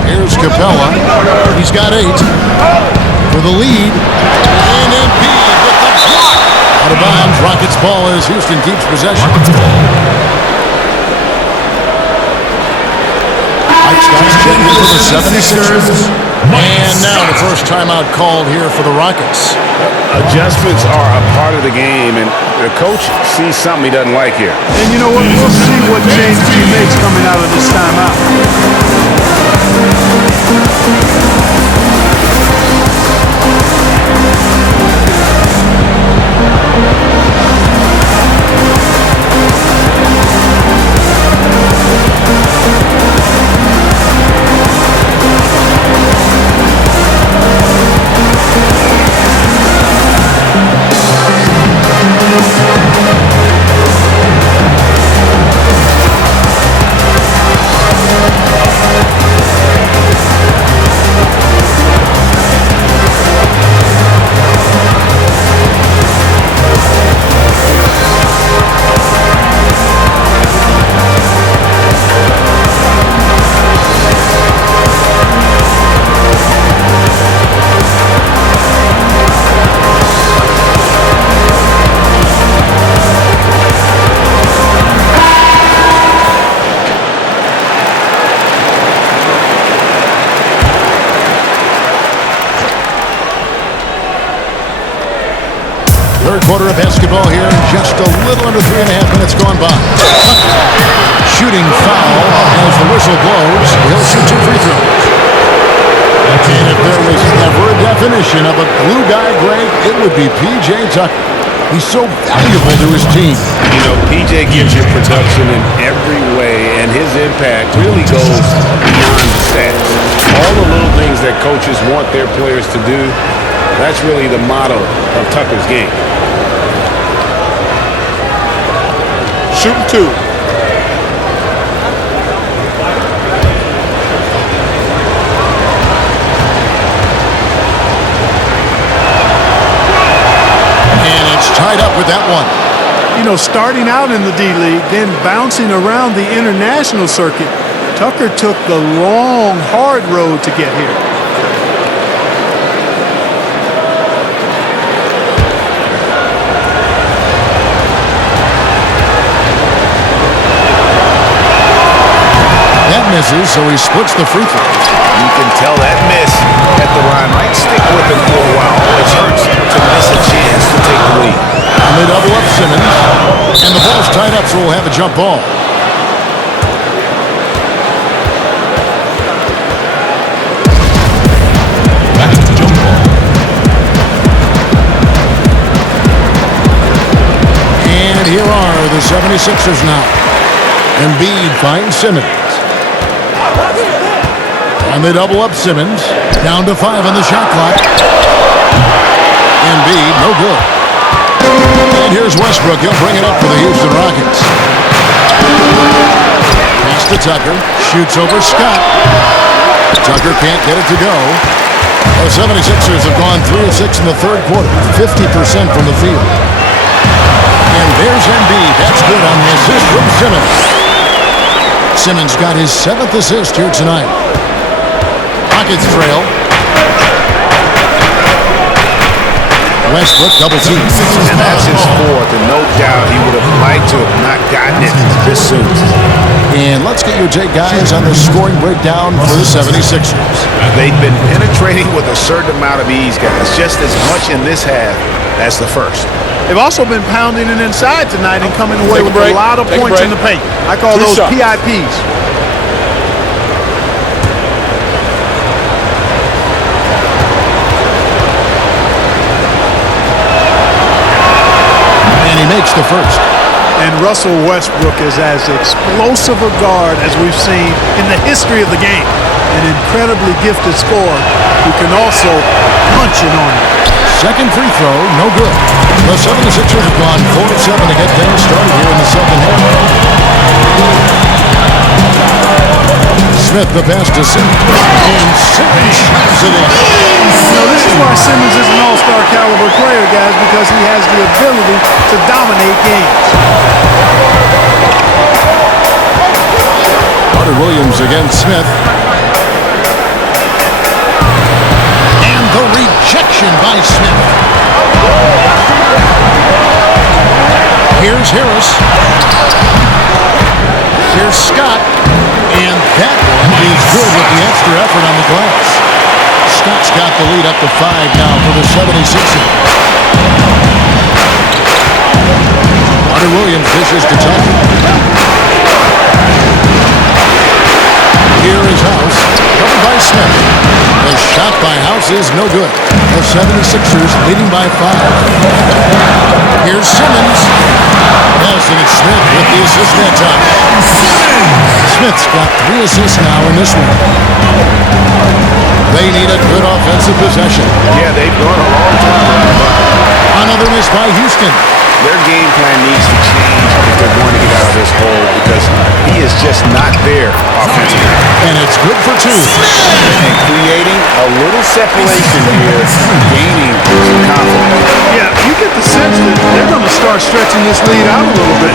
Here's Capella. He's got 8 for the lead. And Embiid with the block. Out of bounds. Rockets ball as Houston keeps possession. Mike Scott's checking in for the 76ers. And now the first timeout called here for the Rockets. Adjustments are a part of the game, and the coach sees something he doesn't like here. And you know what? We'll see what changes he makes coming out of this timeout. Third quarter of basketball here. Just a little under 3.5 minutes gone by. Shooting foul as the whistle blows. He'll shoot 2 free throws. And if there was ever a definition of a glue guy, Greg, it would be P.J. Tucker. He's so valuable to his team. You know, P.J. gives you production in every way, and his impact really goes beyond the stats. All the little things that coaches want their players to do, that's really the motto of Tucker's game. Shooting 2. Tied up with that one. You know, starting out in the D-League, then bouncing around the international circuit, Tucker took the long, hard road to get here. That misses, so he splits the free throw. You can tell that miss at the line might stick with him for a while. It hurts to miss a chance to take the lead. And they double up Simmons. And the ball's tied up, so we'll have a jump ball. That's the jump ball. And here are the 76ers now. Embiid finds Simmons. And they double up Simmons. Down to 5 on the shot clock. Embiid, no good. And here's Westbrook. He'll bring it up for the Houston Rockets. Pass to Tucker. Shoots over Scott. Tucker can't get it to go. The 76ers have gone 3 of 6 in the third quarter. 50% from the field. And there's Embiid. That's good on the assist from Simmons. Simmons got his 7th assist here tonight. Rockets trail. Westbrook double team. And that's his 4th, and no doubt he would have liked to have not gotten it this soon. And let's get your take, guys, on the scoring breakdown for the 76ers. They've been penetrating with a certain amount of ease, guys, just as much in this half as the first. They've also been pounding it inside tonight and coming away with a lot of points in the paint. I call those PIPs. And he makes the first. And Russell Westbrook is as explosive a guard as we've seen in the history of the game. An incredibly gifted scorer who can also punch it on you. Second free throw, no good. The 76ers have gone 4 of 7 to get things started here in the second half. Smith, the pass to Simmons. And Simmons shoots it in. You know, this is why Simmons is an all-star caliber player, guys, because he has the ability to dominate games. Carter Williams against Smith. And the rejection by Smith. Here's Harris. Here's Scott. And that one is good with the extra effort on the glass. Scott's got the lead up to 5 now for the 76ers. Carter Williams dishes to Tucker. Here is House, covered by Smith. The shot by House is no good. The 76ers leading by 5. Here's Simmons. Yes, and it's Smith with the assist that time. Smith's got 3 assists now in this one. They need a good offensive possession. Yeah, they've gone a long time. Another miss by Houston. Their game plan needs to change if they're going to get out of this hole because he is just not there offensively. And it's good for 2. And creating a little separation here, gaining some confidence. Yeah, you get the sense that they're going to start stretching this lead out a little bit.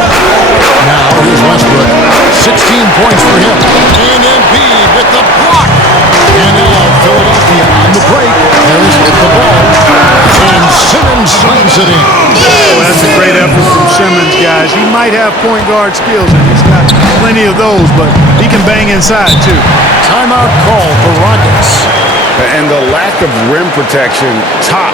Now here's Westbrook. 16 points for him. And Embiid with the block. And now Philadelphia on the break. Harris with the ball. And Simmons slams it in. Well, that's a great effort from Simmons, guys. He might have point guard skills, and he's got plenty of those, but he can bang inside, too. Timeout call for Rockets. And the lack of rim protection, top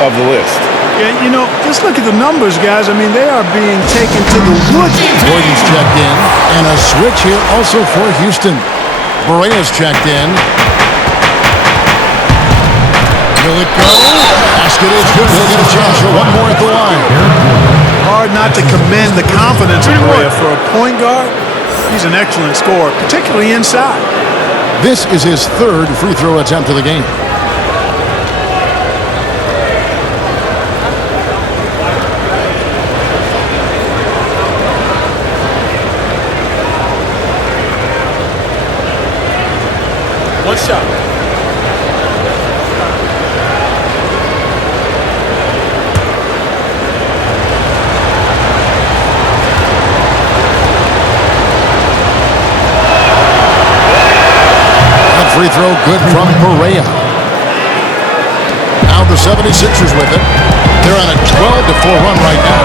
of the list. Yeah, you know, just look at the numbers, guys. I mean, they are being taken to the woods. Gordon's checked in, and a switch here also for Houston. Berea's checked in. Will it go? Basket is good. He'll get a chance for one more at the line. Hard not to commend the confidence of Berea for a point guard. He's an excellent scorer, particularly inside. This is his third free throw attempt of the game. One shot. That free throw good from Berea. Now the 76ers with it. They're on a 12-4 run right now.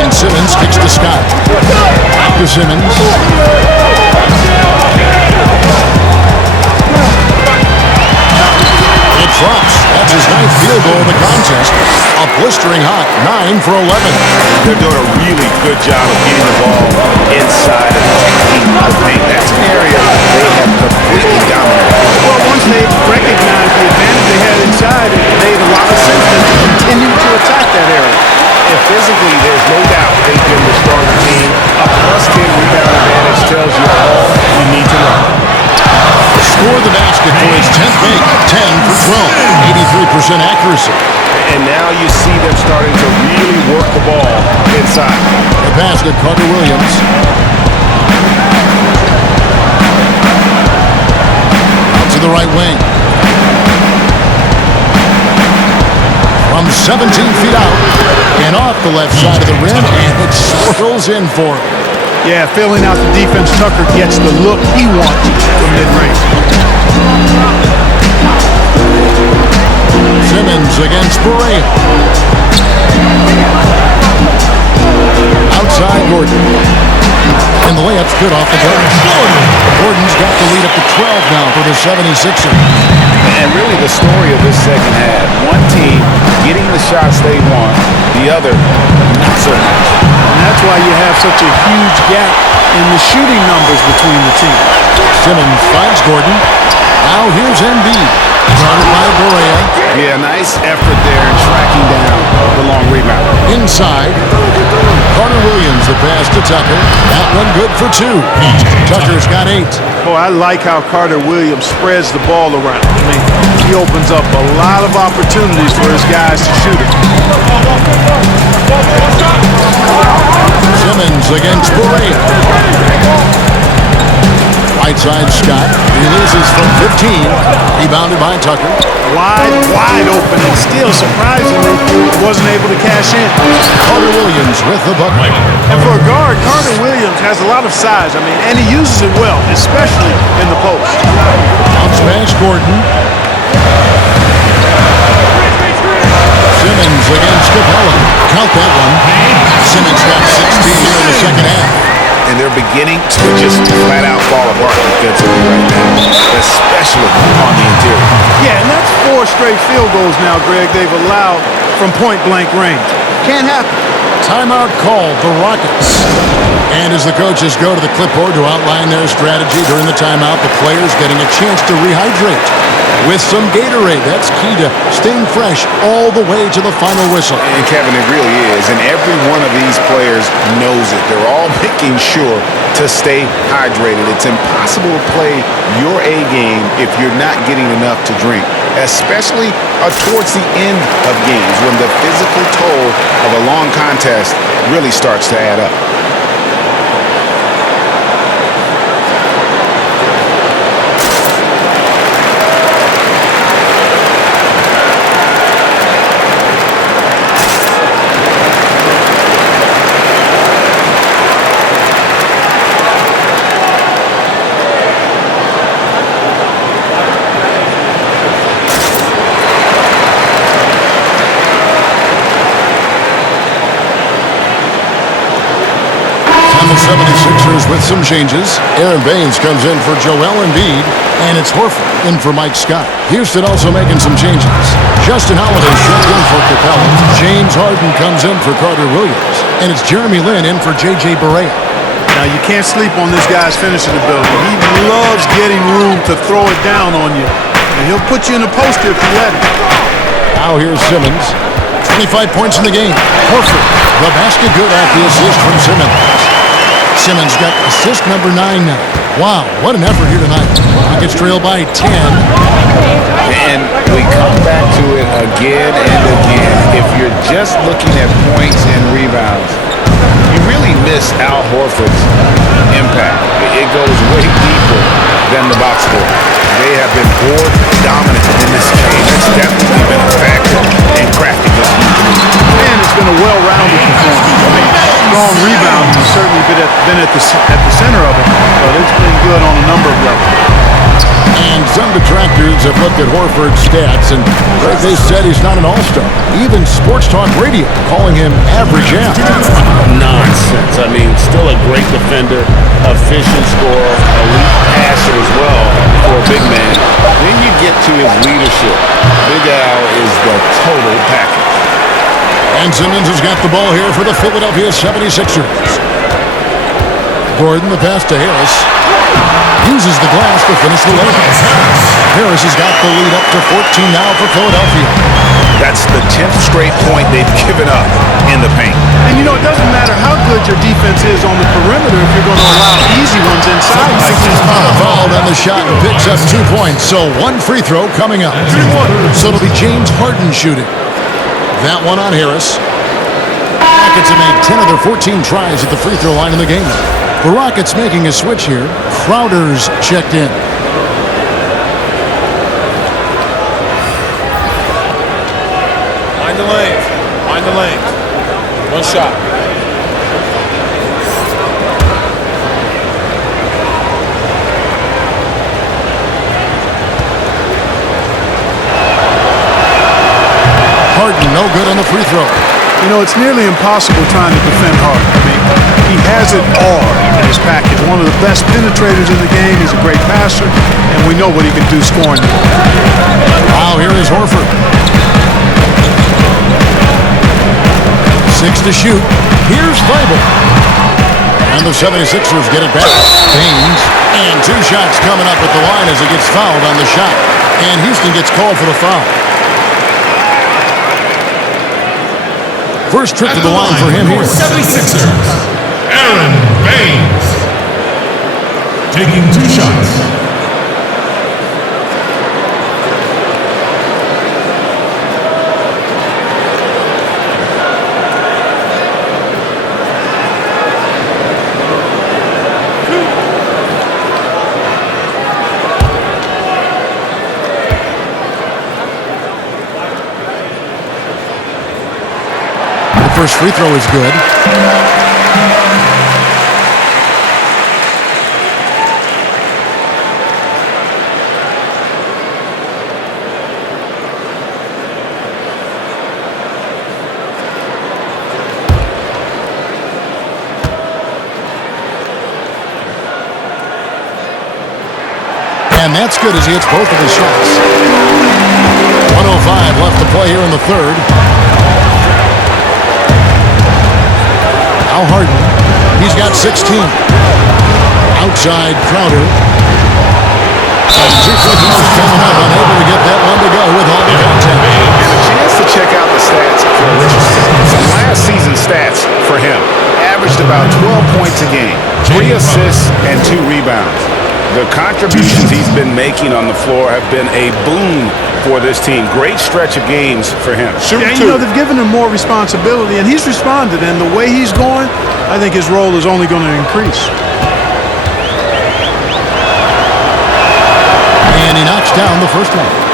And Simmons kicks to Scott. Back to Simmons. It drops. That's his ninth field goal of the contest. A blistering hot 9 for 11. They're doing a really good job of getting the ball inside and attacking the paint. That's an area they have completely dominated. Well, once they recognized the advantage they had inside, it made a lot of sense to continue to attack that area. And physically, there's no doubt they've been the stronger team. A +10 rebound advantage tells you all you need to know. Score the basket for his 10th make. 10 for 12. 83% accuracy. And now you see them starting to really work the ball inside. The pass to Carter Williams. Out to the right wing. From 17 feet out and off the left side of the rim, and it swirls in for him. Yeah, filling out the defense, Tucker gets the look he wants from mid-range. Simmons against Berea. Outside Gordon. And the layup's good off the glass. Gordon's got the lead up to 12 now for the 76ers. And really the story of this second half, one team getting the shots they want, the other not so much. And that's why you have such a huge gap in the shooting numbers between the teams. Simmons finds Gordon. Now here's Embiid. Guarded by Berea. Yeah, nice effort there in tracking down the long rebound. Inside. Carter Williams, the pass to Tucker. That one good for 2. Tucker's got 8. Boy, I like how Carter Williams spreads the ball around. I mean, he opens up a lot of opportunities for his guys to shoot it. Simmons against Berea. Right side Scott. Releases from 15. Rebounded by Tucker. Wide open, and still surprisingly wasn't able to cash in. Carter Williams with the bucket. And for a guard, Carter Williams has a lot of size. I mean, and he uses it well, especially in the post. Out smash Gordon. Simmons against Capella. Count that one. Simmons got 16 here in the second half. And they're beginning to just flat out fall apart defensively right now, especially on the interior. Yeah, and that's 4 straight field goals now, Greg, they've allowed from point-blank range. Can't happen. Timeout called, the Rockets. And as the coaches go to the clipboard to outline their strategy during the timeout, the players getting a chance to rehydrate with some Gatorade. That's key to staying fresh all the way to the final whistle. And Kevin, it really is. And every one of these players knows it. They're all making sure to stay hydrated. It's impossible to play your A game if you're not getting enough to drink, especially towards the end of games when the physical toll of a long contest really starts to add up. The 76ers with some changes. Aaron Baines comes in for Joel Embiid. And it's Horford in for Mike Scott. Houston also making some changes. Justin Holiday checked in for Capella. James Harden comes in for Carter Williams. And it's Jeremy Lin in for J.J. Barea. Now, you can't sleep on this guy's finishing ability. He loves getting room to throw it down on you. And he'll put you in a poster if you let him. Now here's Simmons. 25 points in the game. Horford, the basket good off the assist from Simmons. Simmons got assist number 9 now. Wow, what an effort here tonight. Rockets trail by 10. And we come back to it again and again. If you're just looking at points and rebounds, you really miss Al Horford's impact. It goes way deeper than the box score. They have been board dominant in this game. It's definitely been a factor in crafting this game. And it's been a well-rounded performance. I mean, strong rebounding has certainly been at the center of it, but it's been good on a number of levels. And some detractors have looked at Horford's stats, and they said he's not an all-star. Even Sports Talk Radio calling him average Al. Nonsense. I mean, still a great defender, efficient scorer, elite passer as well for a big man. Then you get to his leadership. Big Al is the total package. And Simmons has got the ball here for the Philadelphia 76ers. Gordon, the pass to Harris. Uses the glass to finish the layup. Harris has got the lead up to 14 now for Philadelphia. That's the 10th straight point they've given up in the paint. And you know, it doesn't matter how good your defense is on the perimeter if you're going to allow easy ones inside like this. Fouled on the shot and picks up 2 points. So 1 free throw coming up. So it'll be James Harden shooting. That one on Harris. Rockets have made 10 of their 14 tries at the free throw line in the game. The Rockets making a switch here. Crowder's checked in. Mind the lanes. Mind the lanes. 1 shot. Harden, no good on the free throw. You know, it's nearly impossible trying to defend Harden. I mean, he has it all in his package. One of the best penetrators in the game. He's a great passer, and we know what he can do scoring. Wow, here is Horford. 6 to shoot. Here's Weibel. And the 76ers get it back. Baines. And 2 shots coming up at the line as he gets fouled on the shot. And Houston gets called for the foul. First trip to the line for him here. 76ers, Aaron Baines. Taking 2 shots. First free throw is good. And that's good as he hits both of his shots. 1:05 left to play here in the third. Al Harden, he's got 16. Outside Crowder. And 2 free throws coming up, unable to get that one to go with all the contact. And a chance to check out the stats for Richardson. Some last season stats for him. Averaged about 12 points a game, 3 assists, and 2 rebounds. The contributions he's been making on the floor have been a boon for this team. Great stretch of games for him. Yeah, you know, they've given him more responsibility, and he's responded. And the way he's going, I think his role is only going to increase. And he knocks down the first one.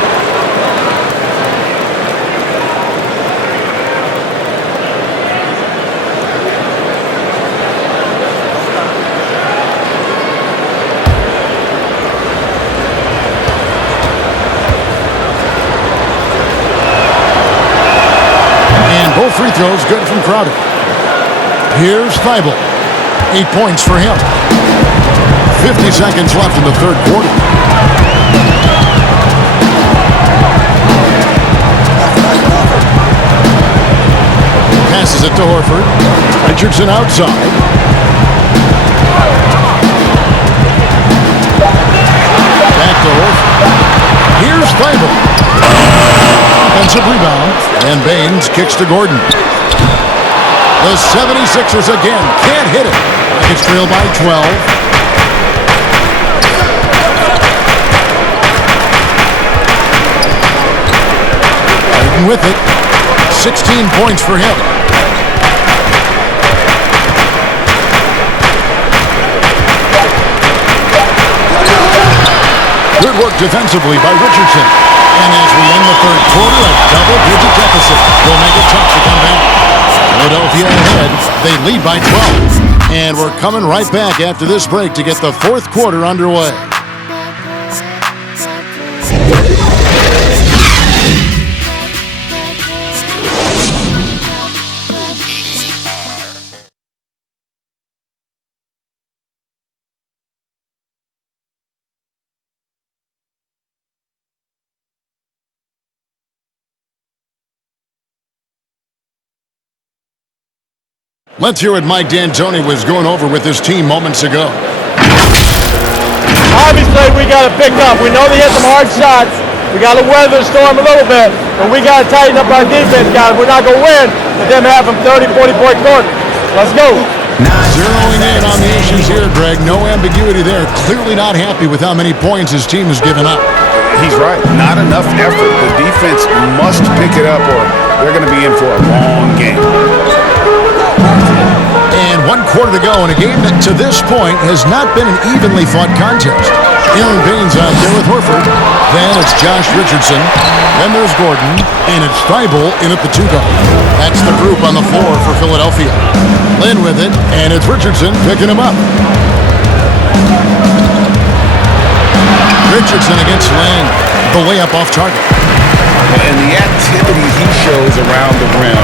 Both free throws good from Crowder. Here's Weibel. 8 points for him. 50 seconds left in the third quarter. Passes it to Horford. Richardson outside. Back to Horford. Here's Feibel. Offensive rebound. And Baines kicks to Gordon. The 76ers again can't hit it. It's trailed by 12. Fighting with it. 16 points for him. Good work defensively by Richardson. And as we end the third quarter, a double-digit deficit will make it tough to come back. Philadelphia ahead. They lead by 12. And we're coming right back after this break to get the fourth quarter underway. Let's hear what Mike D'Antoni was going over with his team moments ago. Obviously, we got to pick up. We know they hit some hard shots. We got to weather the storm a little bit, but we got to tighten up our defense, guys. We're not going to win with them having 30, 40-point quarters. Let's go. Zeroing in on the issues here, Greg. No ambiguity there. Clearly not happy with how many points his team has given up. He's right. Not enough effort. The defense must pick it up or they're going to be in for a long game. And 1 quarter to go in a game that to this point has not been an evenly fought contest. Aaron Baines out there with Horford. Then it's Josh Richardson. Then there's Gordon. And it's Feibel in at the 2 guard. That's the group on the floor for Philadelphia. Lynn with it. And it's Richardson picking him up. Richardson against Lynn. The layup off target. And the activity he shows around the rim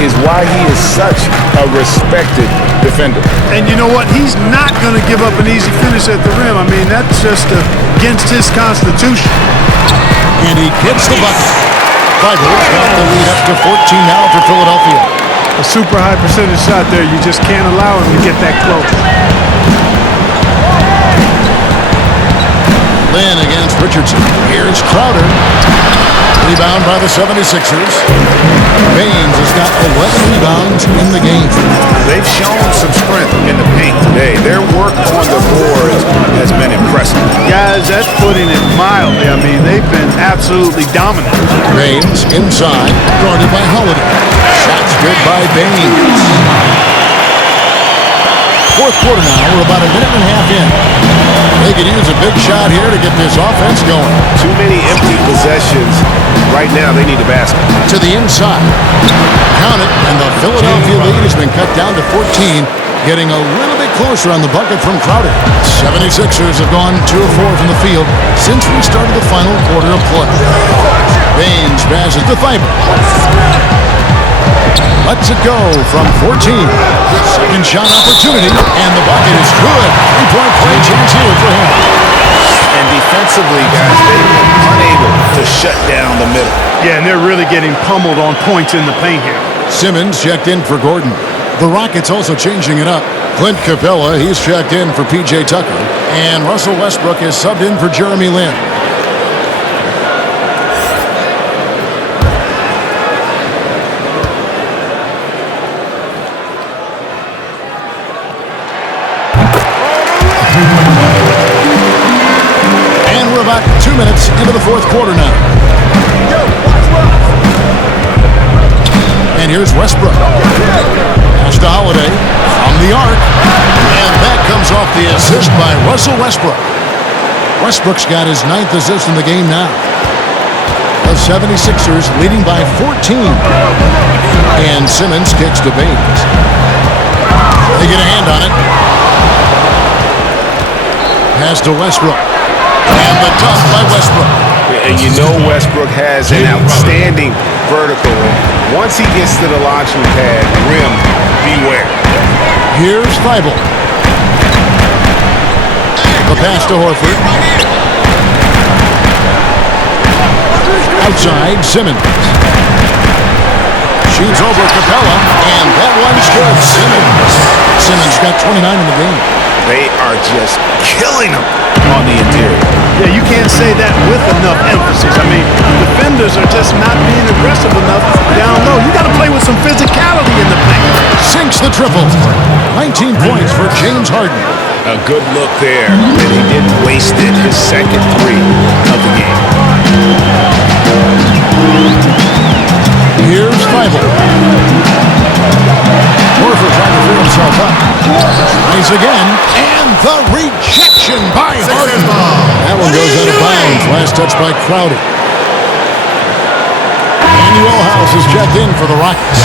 is why he is such a respected defender. And you know what? He's not going to give up an easy finish at the rim. I mean, that's just against his constitution. And he gets the bucket. Feibel's got the lead up to 14 now for Philadelphia. A super high percentage shot there. You just can't allow him to get that close. Lynn against Richardson. Here's Crowder. Rebound by the 76ers. Baines has got 11 rebounds in the game. They've shown some strength in the paint today. Their work on the boards has been impressive. Guys, that's putting it mildly. I mean, they've been absolutely dominant. Baines inside, guarded by Holiday. Shots good by Baines. Fourth quarter now. We're about a minute and a half in. They could use a big shot here to get this offense going. Too many empty possessions. Right now, they need a basket. To the inside. Count it, and the Philadelphia lead has been cut down to 14, getting a little bit closer on the bucket from Crowder. 76ers have gone 2 of 4 from the field since we started the final quarter of play. Baines passes to Feibel. Lets it go from 14. Second shot opportunity, and the bucket is good. 3-point play chance here for him. And defensively, guys, they've been unable to shut down the middle. Yeah, and they're really getting pummeled on points in the paint here. Simmons checked in for Gordon. The Rockets also changing it up. Clint Capella, he's checked in for P.J. Tucker. And Russell Westbrook is subbed in for Jeremy Lin. And we're about 2 minutes into the fourth quarter now. And here's Westbrook. Pass to Holiday from the arc. And that comes off the assist by Russell Westbrook. Westbrook's got his 9th assist in the game now. The 76ers leading by 14. And Simmons kicks to Baines. They get a hand on it. Pass to Westbrook. And the dunk by Westbrook. And you know Westbrook has an outstanding vertical. Once he gets to the launching pad, rim, beware. Here's Feibel. The pass to Horford. Outside, Simmons. Sheets over Capella, and that one's good. Simmons got 29 in the game. They are just killing them on the interior. Yeah, you can't say that with enough emphasis. I mean, defenders are just not being aggressive enough down low. You got to play with some physicality in the paint. Sinks the triple. 19 points for James Harden. A good look there, and he didn't waste it. His second three of the game. Here's Thibault. Horford trying to free himself up. Tries again, and the rejection by Harden. That one goes out of bounds. Last touch by Crowder. Manuel House is checked in for the Rockets.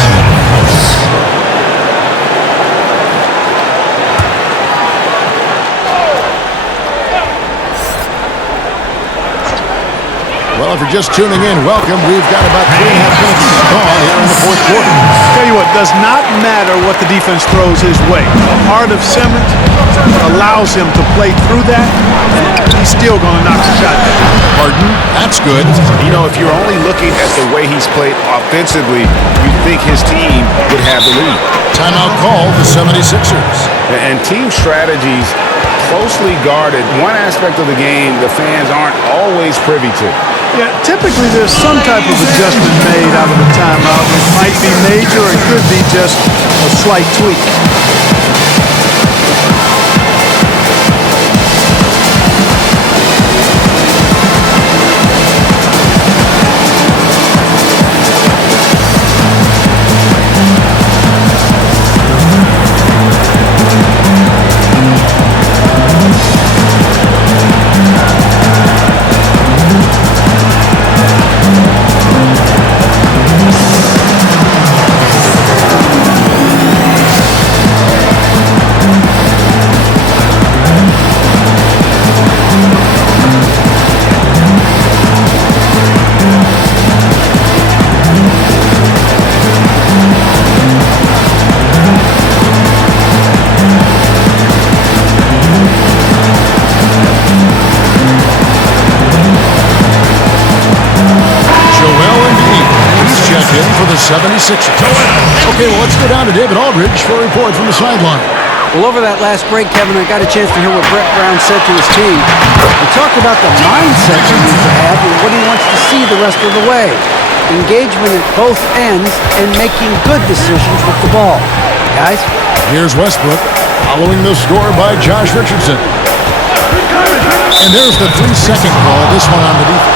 Well, if you're just tuning in, welcome. We've got about 3.5 minutes gone here in the fourth quarter. Tell you what, does not matter what the defense throws his way. The heart of Simmons allows him to play through that, and he's still going to knock the shot down. Harden, that's good. You know, if you're only looking at the way he's played offensively, you'd think his team would have the lead. Timeout call, the 76ers. And team strategies closely guarded. One aspect of the game the fans aren't always privy to. Yeah, typically there's some type of adjustment made out of a timeout. It might be major or it could be just a slight tweak. For the 76ers. Okay, well, let's go down to David Aldridge for a report from the sideline. Well, over that last break, Kevin, I got a chance to hear what Brett Brown said to his team. He talked about the mindset he needs to have and what he wants to see the rest of the way. Engagement at both ends and making good decisions with the ball. Guys? Here's Westbrook following the score by Josh Richardson. And there's the 3-second call, this one on the defense.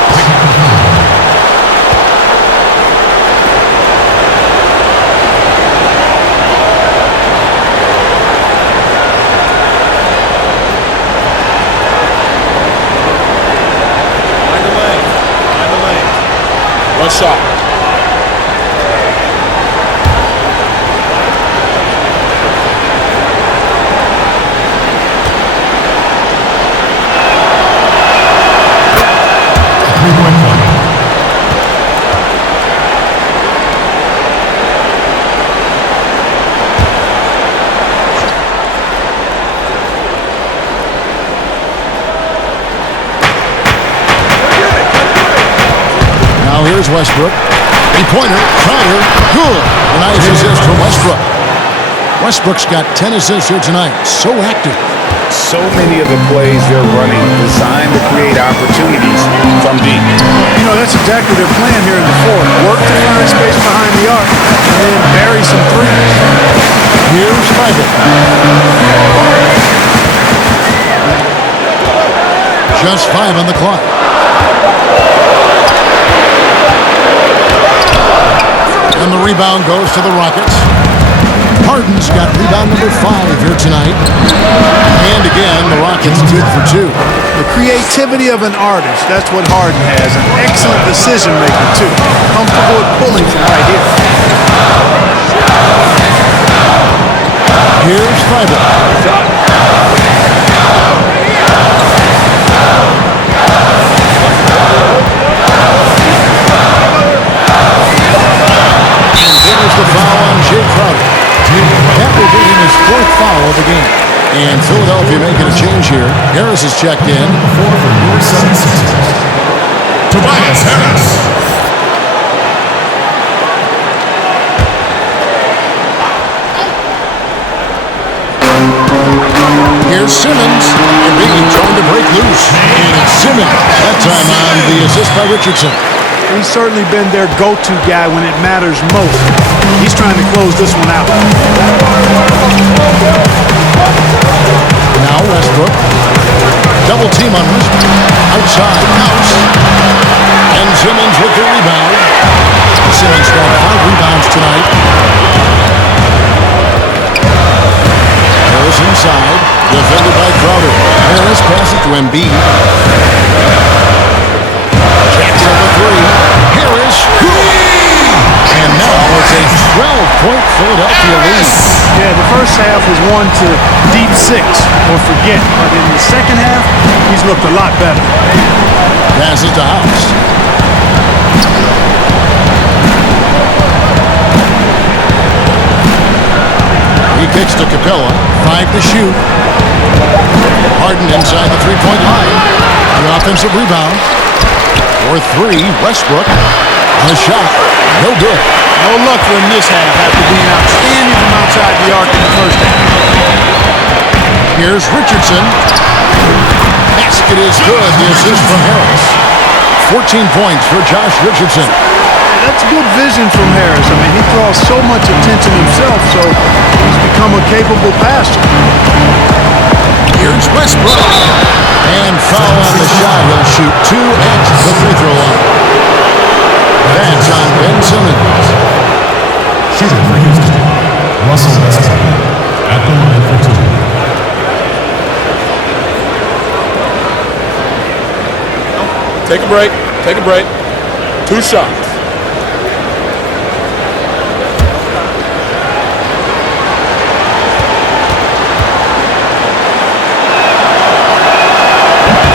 One shot. Now here's Westbrook. Three-pointer, Crowder, good. A nice assist from Westbrook. Westbrook's got 10 assists here tonight. So active. So many of the plays they're running designed to create opportunities from deep. You know, that's exactly their plan here in the fourth. Work to find space behind the arc and then bury some threes. Here's Thibault. Just 5 on the clock. And the rebound goes to the Rockets. Harden's got rebound number 5 here tonight. And again, the Rockets 2 for 2. The creativity of an artist, that's what Harden has. An excellent decision maker, too. Comfortable at pulling from right here. Here's Thibault. There's the foul on Jay Crowder. That will be his 4th foul of the game. And Philadelphia making a change here. Harris is checked in. Tobias Harris. Here's Simmons, and being trying to break loose. And it's Simmons, that time on the assist by Richardson. He's certainly been their go-to guy when it matters most. He's trying to close this one out. Now Westbrook. Double team on Westbrook. Outside, House. And Simmons with the rebound. Simmons got 5 rebounds tonight. Harris inside. Defended by Crowder. Harris passes to Embiid. Jacks up a 3. Harris. And now it's a 12-point Philadelphia lead. Yeah, the first half was one to deep 6 or forget. But in the second half, he's looked a lot better. Passes to House. He kicks to Capella. 5 to shoot. Harden inside the three-point line. The offensive rebound. For 3, Westbrook. A shot. No good. No luck for him this half after being outstanding from outside the arc in the first half. Here's Richardson. Basket is good. The assist from Harris. 14 points for Josh Richardson. That's good vision from Harris. I mean, he draws so much attention himself, so he's become a capable passer. Here's Westbrook. And foul on the shot. He'll shoot 2 at the free throw line. That's on Ben Simmons. Shooting for Houston, Russell Westbrook at the line for 2. Take a break. Take a break. 2 shots.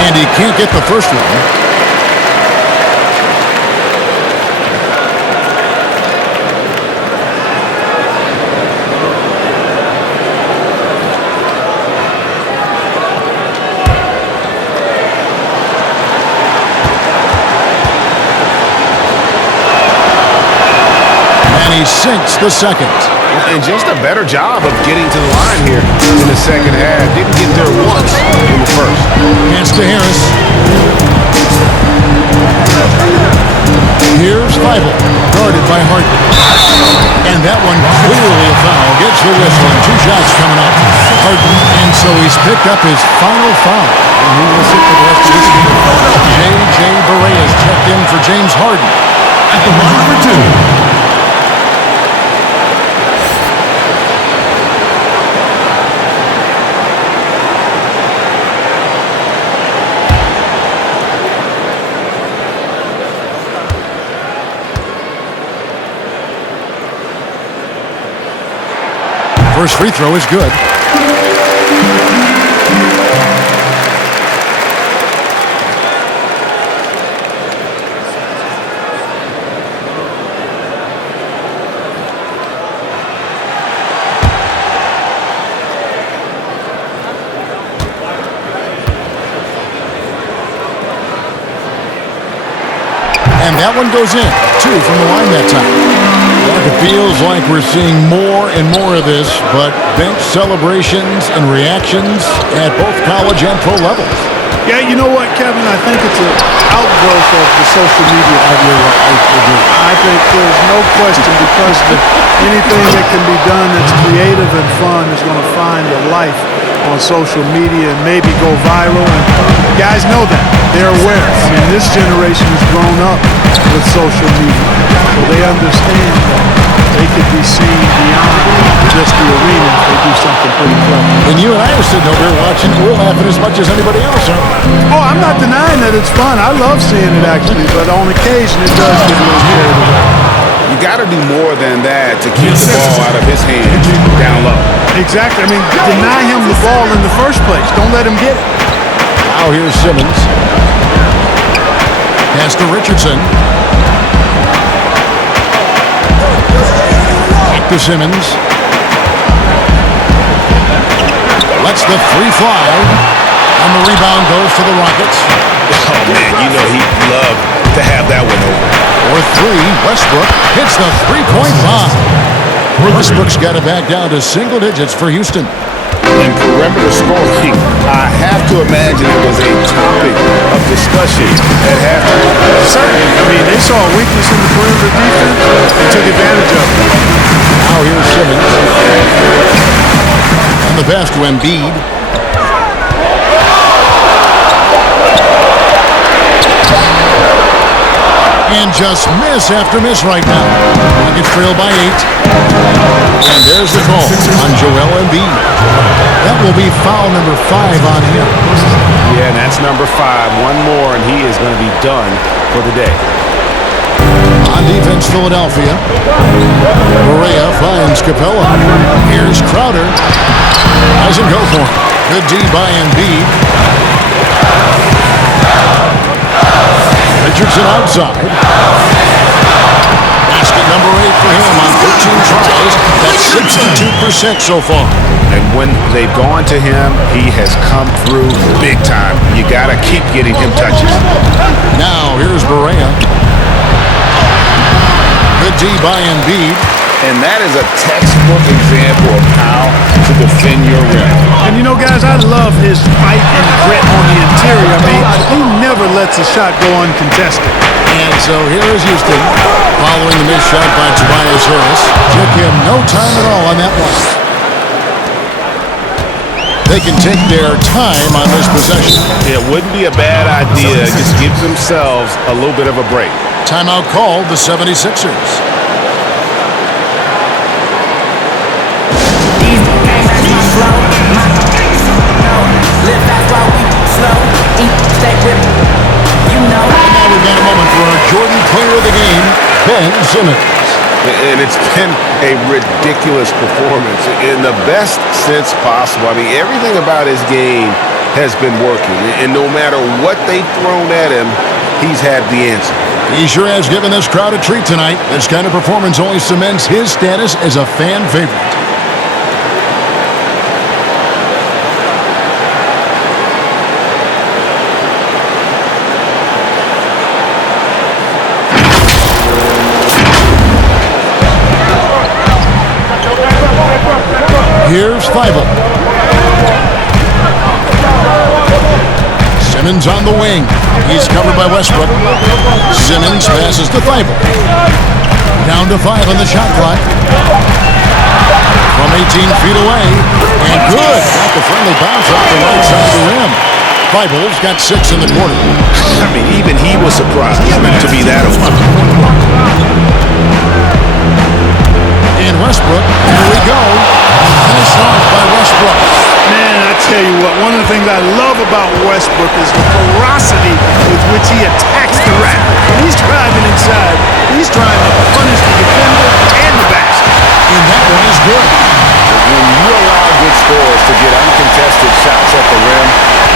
And he can't get the first one. He sinks the second. And just a better job of getting to the line here in the second half. Didn't get there once in the first. Pass to Harris. Here's Feibel, guarded by Harden. And that one clearly a foul. Gets the whistle and 2 shots coming up. Harden, and so he's picked up his final foul. And he will sit for the rest of this game. J.J. Barea is checked in for James Harden. At the line for 2. First free throw is good. And that one goes in. 2 from the line that time. It feels like we're seeing more and more of this, but bench celebrations and reactions at both college and pro levels. Yeah, you know what, Kevin? I think it's an outgrowth of the social media. I think there's no question because anything that can be done that's creative and fun is going to find a life on social media and maybe go viral. And guys know that. They're aware. I mean, this generation has grown up with social media, so they understand that they could be seen beyond just the arena if they do something pretty clever. And you and I are sitting over here watching. We're laughing as much as anybody else, aren't we? Oh, I'm not denying that it's fun. I love seeing it, actually, but on occasion it does get a little carried away. You got to do more than that to keep the ball out of his hands down low. Exactly. I mean, deny him the ball in the first place. Don't let him get it. Now here's Simmons. Pass to Richardson. Back to Simmons. Lets the 3 fly. And the rebound goes to the Rockets. Oh, man, you know he'd love to have that one over. For 3, Westbrook hits the 3-point bomb. Westbrook's got it back down to single digits for Houston. In perimeter scoring, I have to imagine it was a topic of discussion at halftime. Certainly. I mean, they saw a weakness in the perimeter defense and took advantage of it. Now here's Simmons. And the pass to Embiid. And just miss after miss right now. Nuggets trail by 8. And there's the call on Joel Embiid. That will be foul number 5 on him. Yeah, and that's number 5. One more, and he is going to be done for the day. On defense, Philadelphia. Correa finds Capella. Here's Crowder. Doesn't go for him. Good D by Embiid. Richardson outside. Basket number 8 for him on 13 tries. That's 62% so far. And when they've gone to him, he has come through big time. You got to keep getting him touches. Now, here's Correa. Good D by Embiid. And that is a textbook example of how to defend your rim. And you know, guys, I love his fight and grit on the interior. I mean, he never lets a shot go uncontested. And so here is Houston following the missed shot by Tobias Harris. Took him no time at all on that one. They can take their time on this possession. It wouldn't be a bad idea. Just give themselves a little bit of a break. Timeout called the 76ers. Now we've got a moment for our Jordan player of the game, Ben Simmons. And it's been a ridiculous performance in the best sense possible. I mean, everything about his game has been working. And no matter what they've thrown at him, he's had the answer. He sure has given this crowd a treat tonight. This kind of performance only cements his status as a fan favorite. Here's Thibault. Simmons on the wing. He's covered by Westbrook. Simmons passes to Thibault. Down to 5 on the shot clock. From 18 feet away. And good. Got the friendly bounce off the right side of the rim. Thibault's got 6 in the quarter. I mean, even he was surprised to be that open. And Westbrook, here we go. Finished off by Westbrook. Man, I tell you what, one of the things I love about Westbrook is the ferocity with which he attacks the rack. When he's driving inside, he's trying to punish the defender and the basket. And that one is good. When you allow good scores to get uncontested shots at the rim,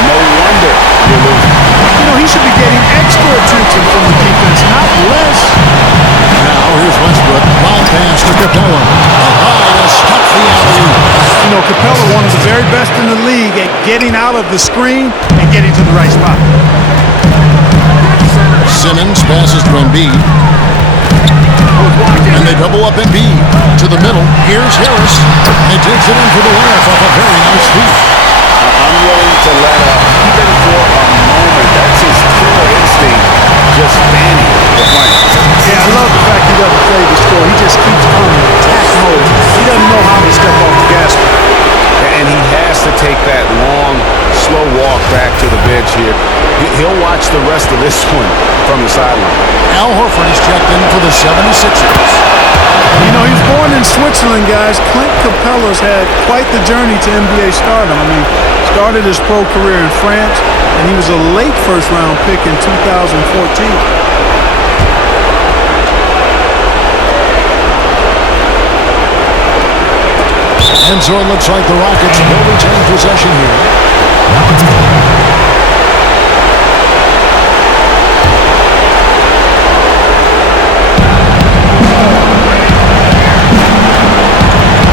no wonder you're losing. You know, he should be getting extra attention from the defense, not less. Now here's Westbrook. Long pass to Capella. To stuff the alley-oop. You know, Capella, one of the very best in the league at getting out of the screen and getting to the right spot. Simmons passes to Embiid. And they double up Embiid. To the middle. Here's Harris. And he takes it in for the layup off a very nice feed. I'm willing to let up, even for a moment. That's his killer instinct, just fanning the flank. Yeah, I love the fact he doesn't play the score. He just keeps coming in attack mode. He doesn't know how to step off the gas pedal. And he has to take that long, slow walk back to the bench here. He'll watch the rest of this one from the sideline. Al Horford is checked in for the 76ers. You know, he was born in Switzerland, guys. Clint Capella's had quite the journey to NBA stardom. I mean, started his pro career in France, and he was a late first-round pick in 2014. And so it looks like the Rockets will retain possession here.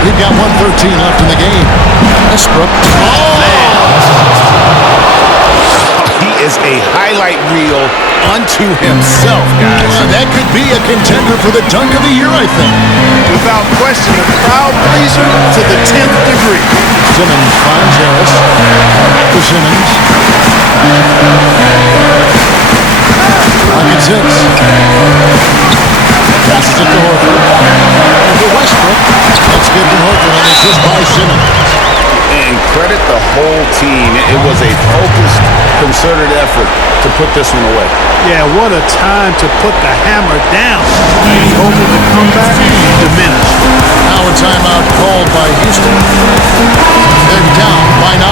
We've got 1:13 left in the game. Westbrook. He is a highly highlight reel unto himself, guys. That could be a contender for the dunk of the year, I think. Without question, a crowd pleaser to the 10th degree. Simmons finds Harris. To Simmons. Pocket 6. Passes it to Horford. To Westbrook. That's good from Horford on the assist by Simmons. And credit the whole team. It was a focused, concerted effort to put this one away. Yeah, what a time to put the hammer down. Any hope of the comeback diminished. Now a timeout called by Houston. They're down by 9.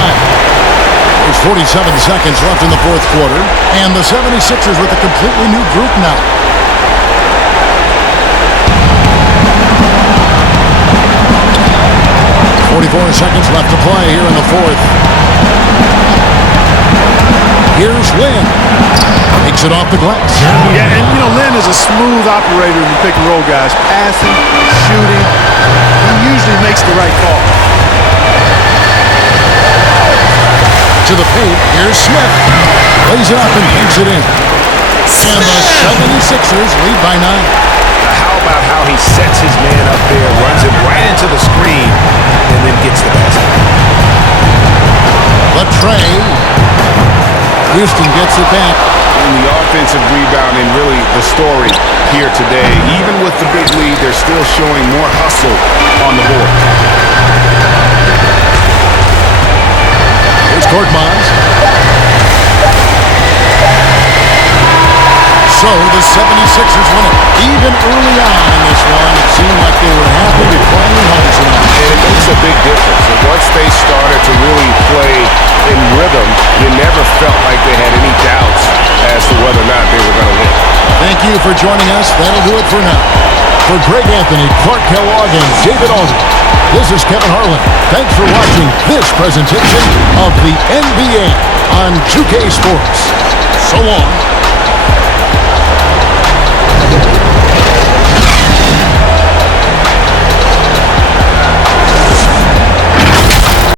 There's 47 seconds left in the fourth quarter. And the 76ers with a completely new group now. Seconds left to play here in the fourth. Here's Lynn. Takes it off the glass. Yeah, and Lynn is a smooth operator in the pick and roll, guys. Passing, shooting. He usually makes the right call. To the paint. Here's Smith. Lays it up and banks it in. And the 76ers lead by 9. How about how he sets his man up there, runs it right into the screen, and then gets the basket. The tray. Houston gets it back. And the offensive rebound and really the story here today. Even with the big lead, they're still showing more hustle on the board. Here's Korkmaz. So the 76ers win it. Even early on in this one, it seemed like they were happy to play home tonight. And it makes a big difference. And once they started to really play in rhythm, you never felt like they had any doubts as to whether or not they were going to win. Thank you for joining us. That'll do it for now. For Greg Anthony, Clark Kellogg, and David Aldridge, this is Kevin Harlan. Thanks for watching this presentation of the NBA on 2K Sports. So long.